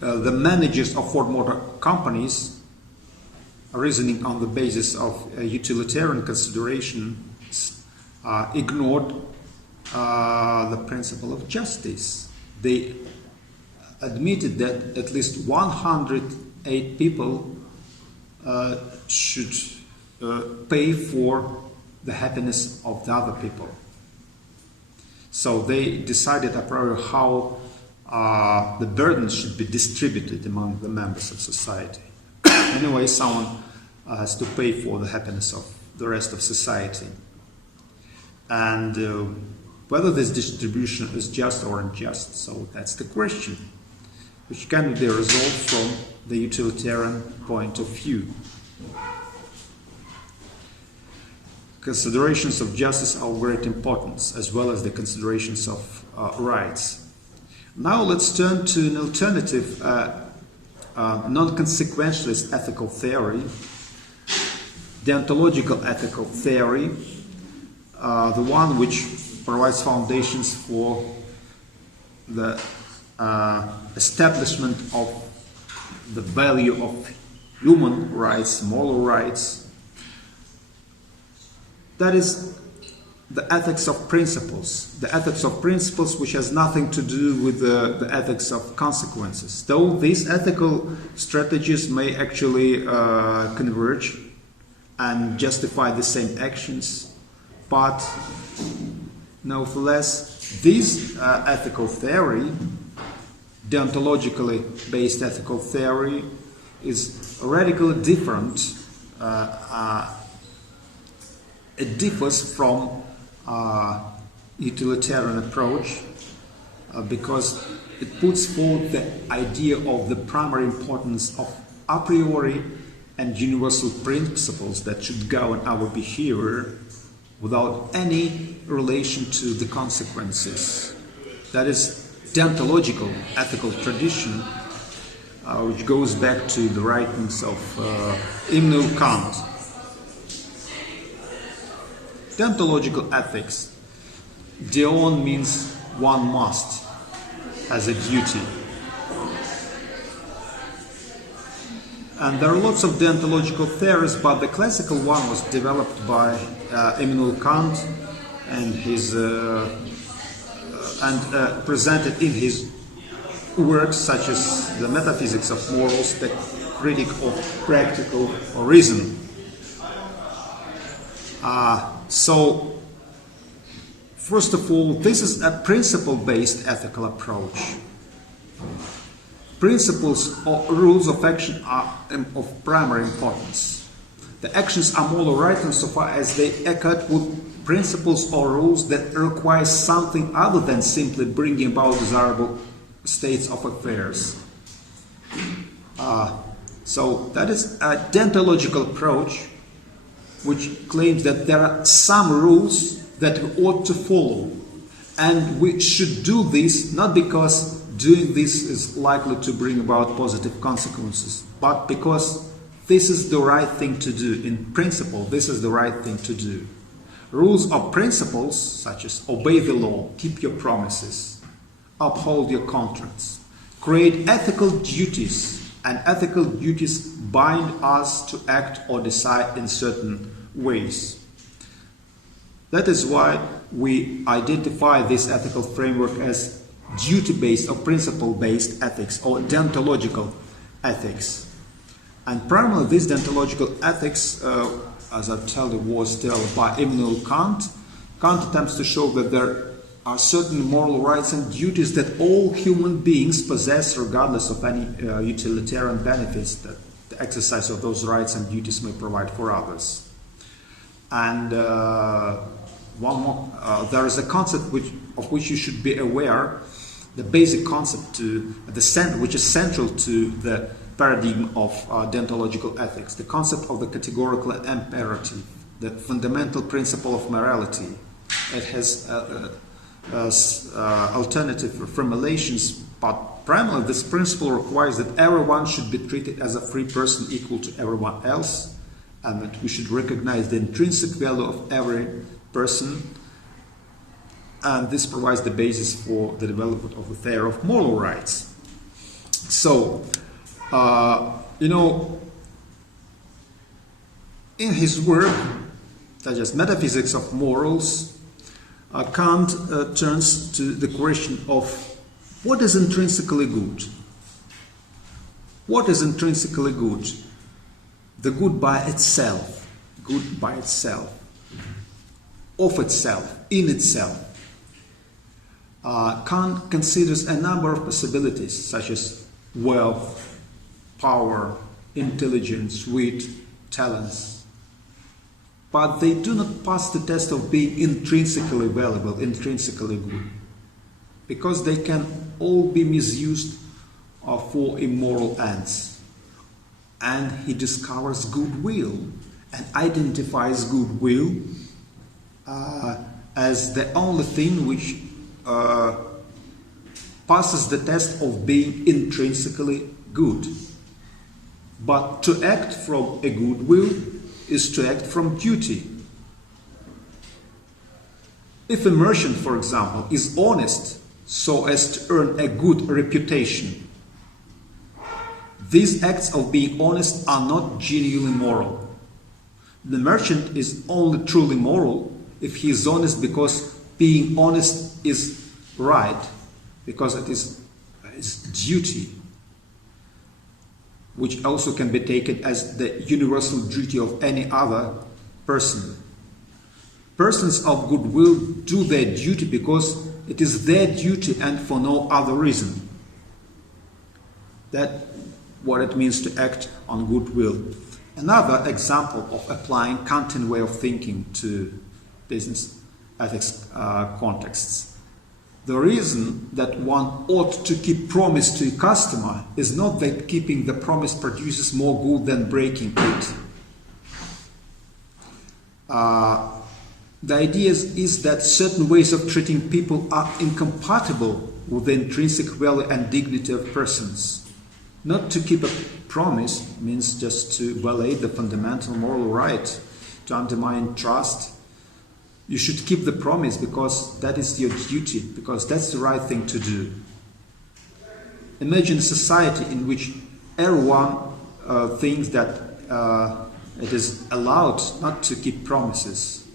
the managers of Ford Motor Companies, reasoning on the basis of utilitarian considerations, ignored the principle of justice. They admitted that at least 108 people should pay for the happiness of the other people. So they decided a priori how the burden should be distributed among the members of society. Anyway, someone has to pay for the happiness of the rest of society. And whether this distribution is just or unjust, so that's the question, which can be resolved from the utilitarian point of view. Considerations of justice are of great importance, as well as the considerations of rights. Now let's turn to an alternative non-consequentialist ethical theory, deontological ethical theory, the one which provides foundations for the establishment of the value of human rights, moral rights. That is the ethics of principles. The ethics of principles which has nothing to do with the ethics of consequences. Though these ethical strategies may actually converge and justify the same actions, but nevertheless, this ethical theory, deontologically based ethical theory, is radically different. It differs from utilitarian approach because it puts forward the idea of the primary importance of a priori and universal principles that should govern our behavior without any relation to the consequences. That is deontological ethical tradition, which goes back to the writings of Immanuel Kant. Deontological ethics. Deon means one must, as a duty. And there are lots of deontological theories, but the classical one was developed by Immanuel Kant and presented in his works such as the Metaphysics of Morals, the Critique of Practical Reason. So, first of all, this is a principle-based ethical approach. Principles or rules of action are of primary importance. The actions are moral right insofar as they accord with principles or rules that require something other than simply bringing about desirable states of affairs. So that is a deontological approach which claims that there are some rules that we ought to follow, and we should do this not because doing this is likely to bring about positive consequences, but because this is the right thing to do. In principle, this is the right thing to do. Rules or principles such as obey the law, keep your promises, uphold your contracts, create ethical duties, and ethical duties bind us to act or decide in certain ways. That is why we identify this ethical framework as duty-based or principle-based ethics or deontological ethics. And primarily this deontological ethics, as I told you, was developed by Immanuel Kant. Kant attempts to show that there are certain moral rights and duties that all human beings possess regardless of any utilitarian benefits that the exercise of those rights and duties may provide for others. And one more, there is a concept of which you should be aware, the basic concept which is central to the paradigm of deontological ethics, the concept of the categorical imperative, the fundamental principle of morality. It has alternative formulations, but primarily this principle requires that everyone should be treated as a free person equal to everyone else, and that we should recognize the intrinsic value of every person, And this provides the basis for the development of the theory of moral rights. So, in his work, such as Metaphysics of Morals, Kant turns to the question of what is intrinsically good. What is intrinsically good? The good by itself, of itself, in itself. Kant considers a number of possibilities, such as wealth, power, intelligence, wit, talents. But they do not pass the test of being intrinsically valuable, intrinsically good, because they can all be misused for immoral ends. And he discovers goodwill and identifies goodwill as the only thing which passes the test of being intrinsically good. But to act from a goodwill is to act from duty. If a merchant, for example, is honest so as to earn a good reputation, these acts of being honest are not genuinely moral. The merchant is only truly moral if he is honest because being honest is right, because it is his duty, which also can be taken as the universal duty of any other person. Persons of goodwill do their duty because it is their duty and for no other reason. That's what it means to act on goodwill. Another example of applying Kantian way of thinking to business ethics contexts. The reason that one ought to keep promise to a customer is not that keeping the promise produces more good than breaking it. The idea is that certain ways of treating people are incompatible with the intrinsic value and dignity of persons. Not to keep a promise means just to violate the fundamental moral right, to undermine trust. You should keep the promise because that is your duty, because that's the right thing to do. Imagine a society in which everyone thinks that it is allowed not to keep promises,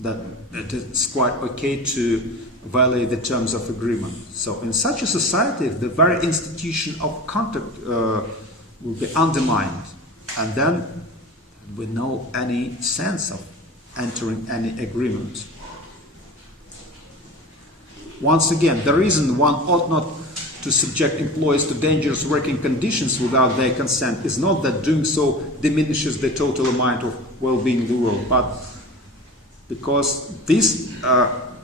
that it is quite okay to violate the terms of agreement. So in such a society, the very institution of contact will be undermined, and then with no any sense of entering any agreement. Once again, the reason one ought not to subject employees to dangerous working conditions without their consent is not that doing so diminishes the total amount of well-being in the world, but because this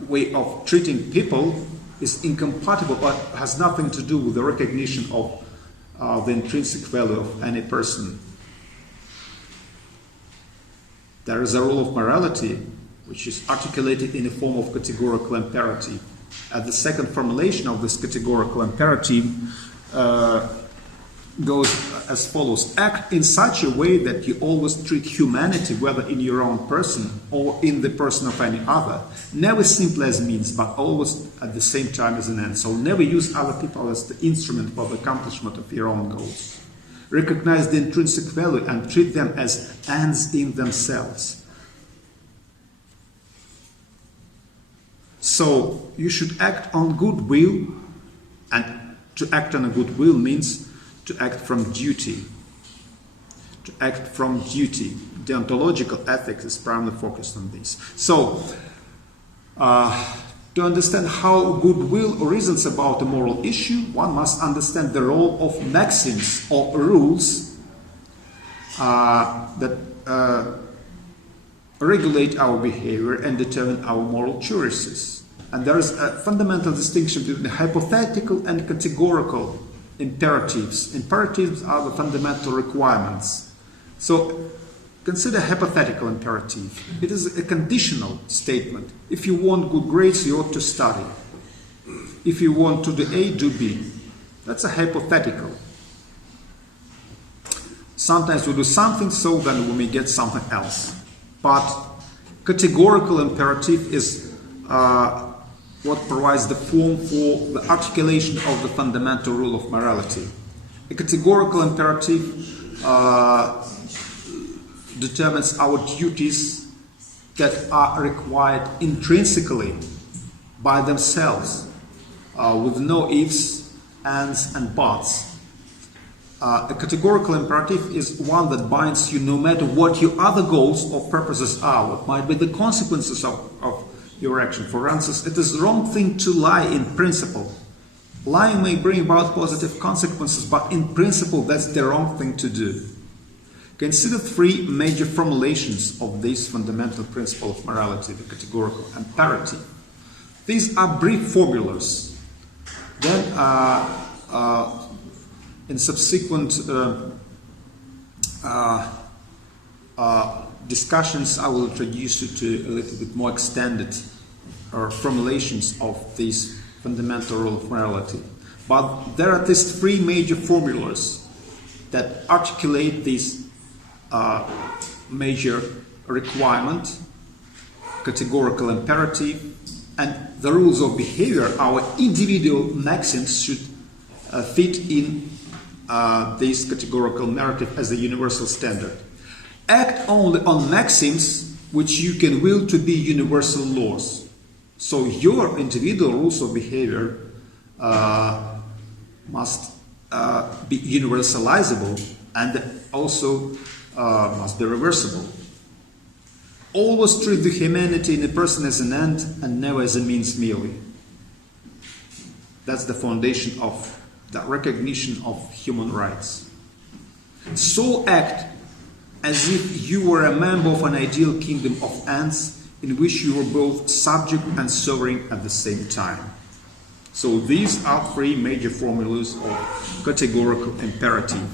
way of treating people is incompatible, but has nothing to do with the recognition of the intrinsic value of any person. There is a rule of morality which is articulated in the form of categorical imperative. And the second formulation of this categorical imperative goes as follows: act in such a way that you always treat humanity, whether in your own person or in the person of any other, never simply as means, but always at the same time as an end. So never use other people as the instrument for the accomplishment of your own goals. Recognize the intrinsic value and treat them as ends in themselves. So you should act on goodwill, and to act on a goodwill means to act from duty. To act from duty. Deontological ethics is primarily focused on this. So, to understand how goodwill reasons about a moral issue, one must understand the role of maxims or rules that regulate our behavior and determine our moral choices. And there is a fundamental distinction between hypothetical and categorical imperatives. Imperatives are the fundamental requirements. So consider hypothetical imperative. It is a conditional statement. If you want good grades, you ought to study. If you want to do A, do B. That's a hypothetical. Sometimes we do something so then we may get something else. But categorical imperative is what provides the form for the articulation of the fundamental rule of morality. A categorical imperative determines our duties that are required intrinsically by themselves, with no ifs, ands, and buts. A categorical imperative is one that binds you no matter what your other goals or purposes are, what might be the consequences of your action. For instance, it is the wrong thing to lie in principle. Lying may bring about positive consequences, but in principle that's the wrong thing to do. Consider three major formulations of this fundamental principle of morality, the categorical imperative. These are brief formulas. Then in subsequent discussions, I will introduce you to a little bit more extended formulations of this fundamental rule of morality. But there are these three major formulas that articulate this major requirement, categorical imperative, and the rules of behavior. Our individual maxims should fit in this categorical narrative as a universal standard. Act only on maxims which you can will to be universal laws. So your individual rules of behavior must be universalizable and also must be reversible. Always treat the humanity in a person as an end and never as a means merely. That's the foundation of the recognition of human rights. So act as if you were a member of an ideal kingdom of ants in which you were both subject and sovereign at the same time. So these are three major formulas of categorical imperative.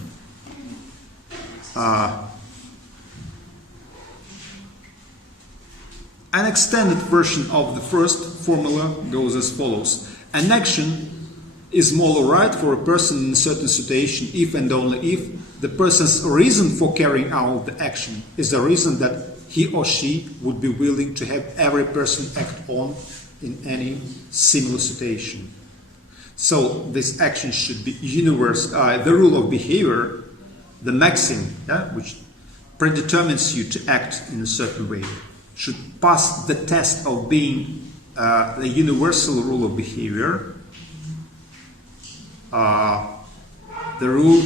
An extended version of the first formula goes as follows. An action is moral right for a person in a certain situation if and only if the person's reason for carrying out the action is the reason that he or she would be willing to have every person act on in any similar situation. So this action should be universal. The rule of behavior, the maxim, which predetermines you to act in a certain way, should pass the test of being the universal rule of behavior. The rule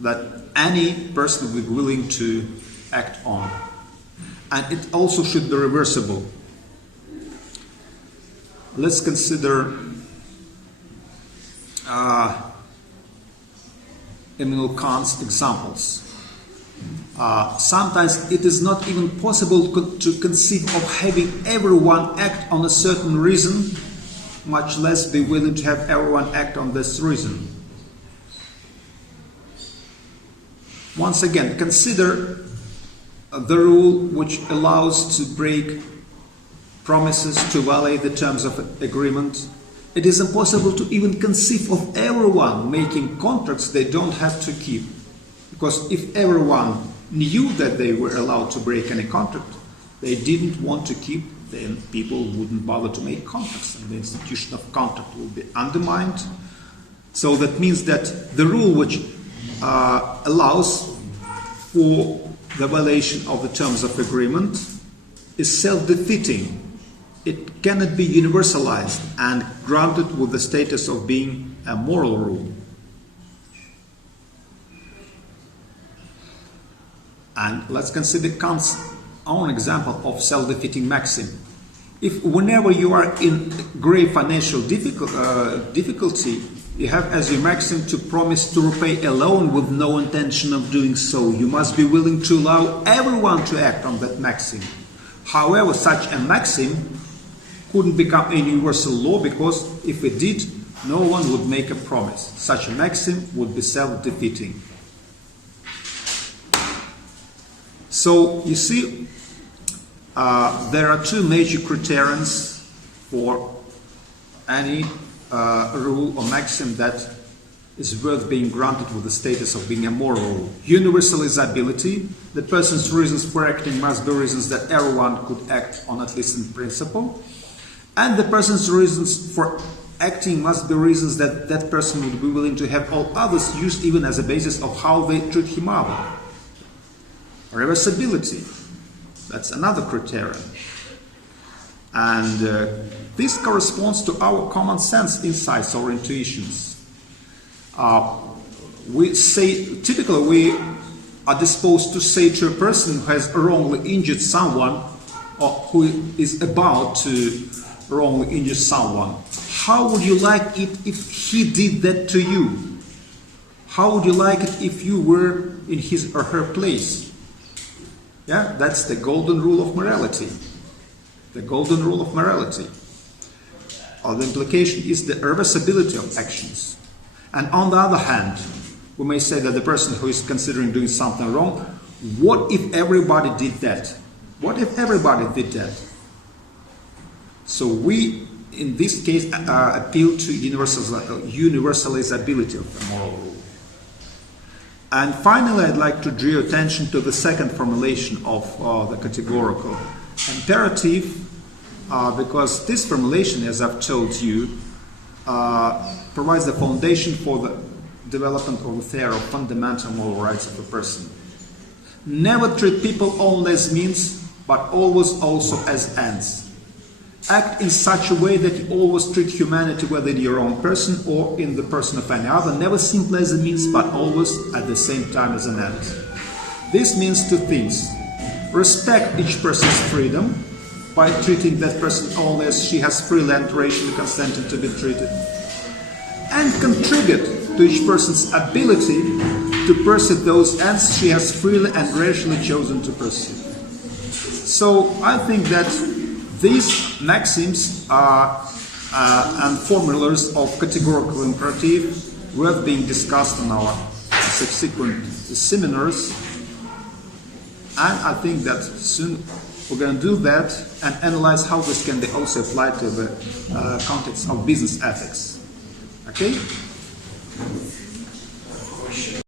that any person will be willing to act on. And it also should be reversible. Let's consider Immanuel Kant's examples. Sometimes it is not even possible to conceive of having everyone act on a certain reason, much less be willing to have everyone act on this reason. Once again, consider the rule which allows to break promises, to violate the terms of agreement. It is impossible to even conceive of everyone making contracts they don't have to keep. Because if everyone knew that they were allowed to break any contract they didn't want to keep, then people wouldn't bother to make contracts and the institution of contract will be undermined. So that means that the rule which allows for the violation of the terms of agreement is self-defeating. It cannot be universalized and granted with the status of being a moral rule. And let's consider Kant's own example of self-defeating maxim. If whenever you are in grave financial difficulty, you have as your maxim to promise to repay a loan with no intention of doing so, you must be willing to allow everyone to act on that maxim. However, such a maxim couldn't become a universal law because if it did, no one would make a promise. Such a maxim would be self-defeating. So, you see, there are two major criterions for any rule or maxim that is worth being granted with the status of being a moral rule. Universalizability, the person's reasons for acting must be reasons that everyone could act on, at least in principle. And the person's reasons for acting must be reasons that that person would be willing to have all others used even as a basis of how they treat him other. Reversibility, that's another criterion. And this corresponds to our common sense insights or intuitions. Typically we are disposed to say to a person who has wrongly injured someone or who is about to wrongly injure someone, how would you like it if he did that to you? How would you like it if you were in his or her place? Yeah, that's the golden rule of morality. The golden rule of morality. Or the implication is the reversibility of actions. And on the other hand, we may say that the person who is considering doing something wrong, what if everybody did that? What if everybody did that? So we, in this case, appeal to universalizability of the moral rule. And finally, I'd like to draw your attention to the second formulation of the categorical imperative, because this formulation, as I've told you, provides the foundation for the development of the theory of fundamental moral rights of a person. Never treat people only as means, but always also as ends. Act in such a way that you always treat humanity, whether in your own person or in the person of any other, never simply as a means, but always at the same time as an end. This means two things. Respect each person's freedom by treating that person only as she has freely and rationally consented to be treated, and contribute to each person's ability to pursue those ends she has freely and rationally chosen to pursue. So I think that these maxims and formulas of categorical imperative worth being discussed in our subsequent seminars, and I think that soon we're going to do that and analyze how this can be also applied to the context of business ethics. Okay?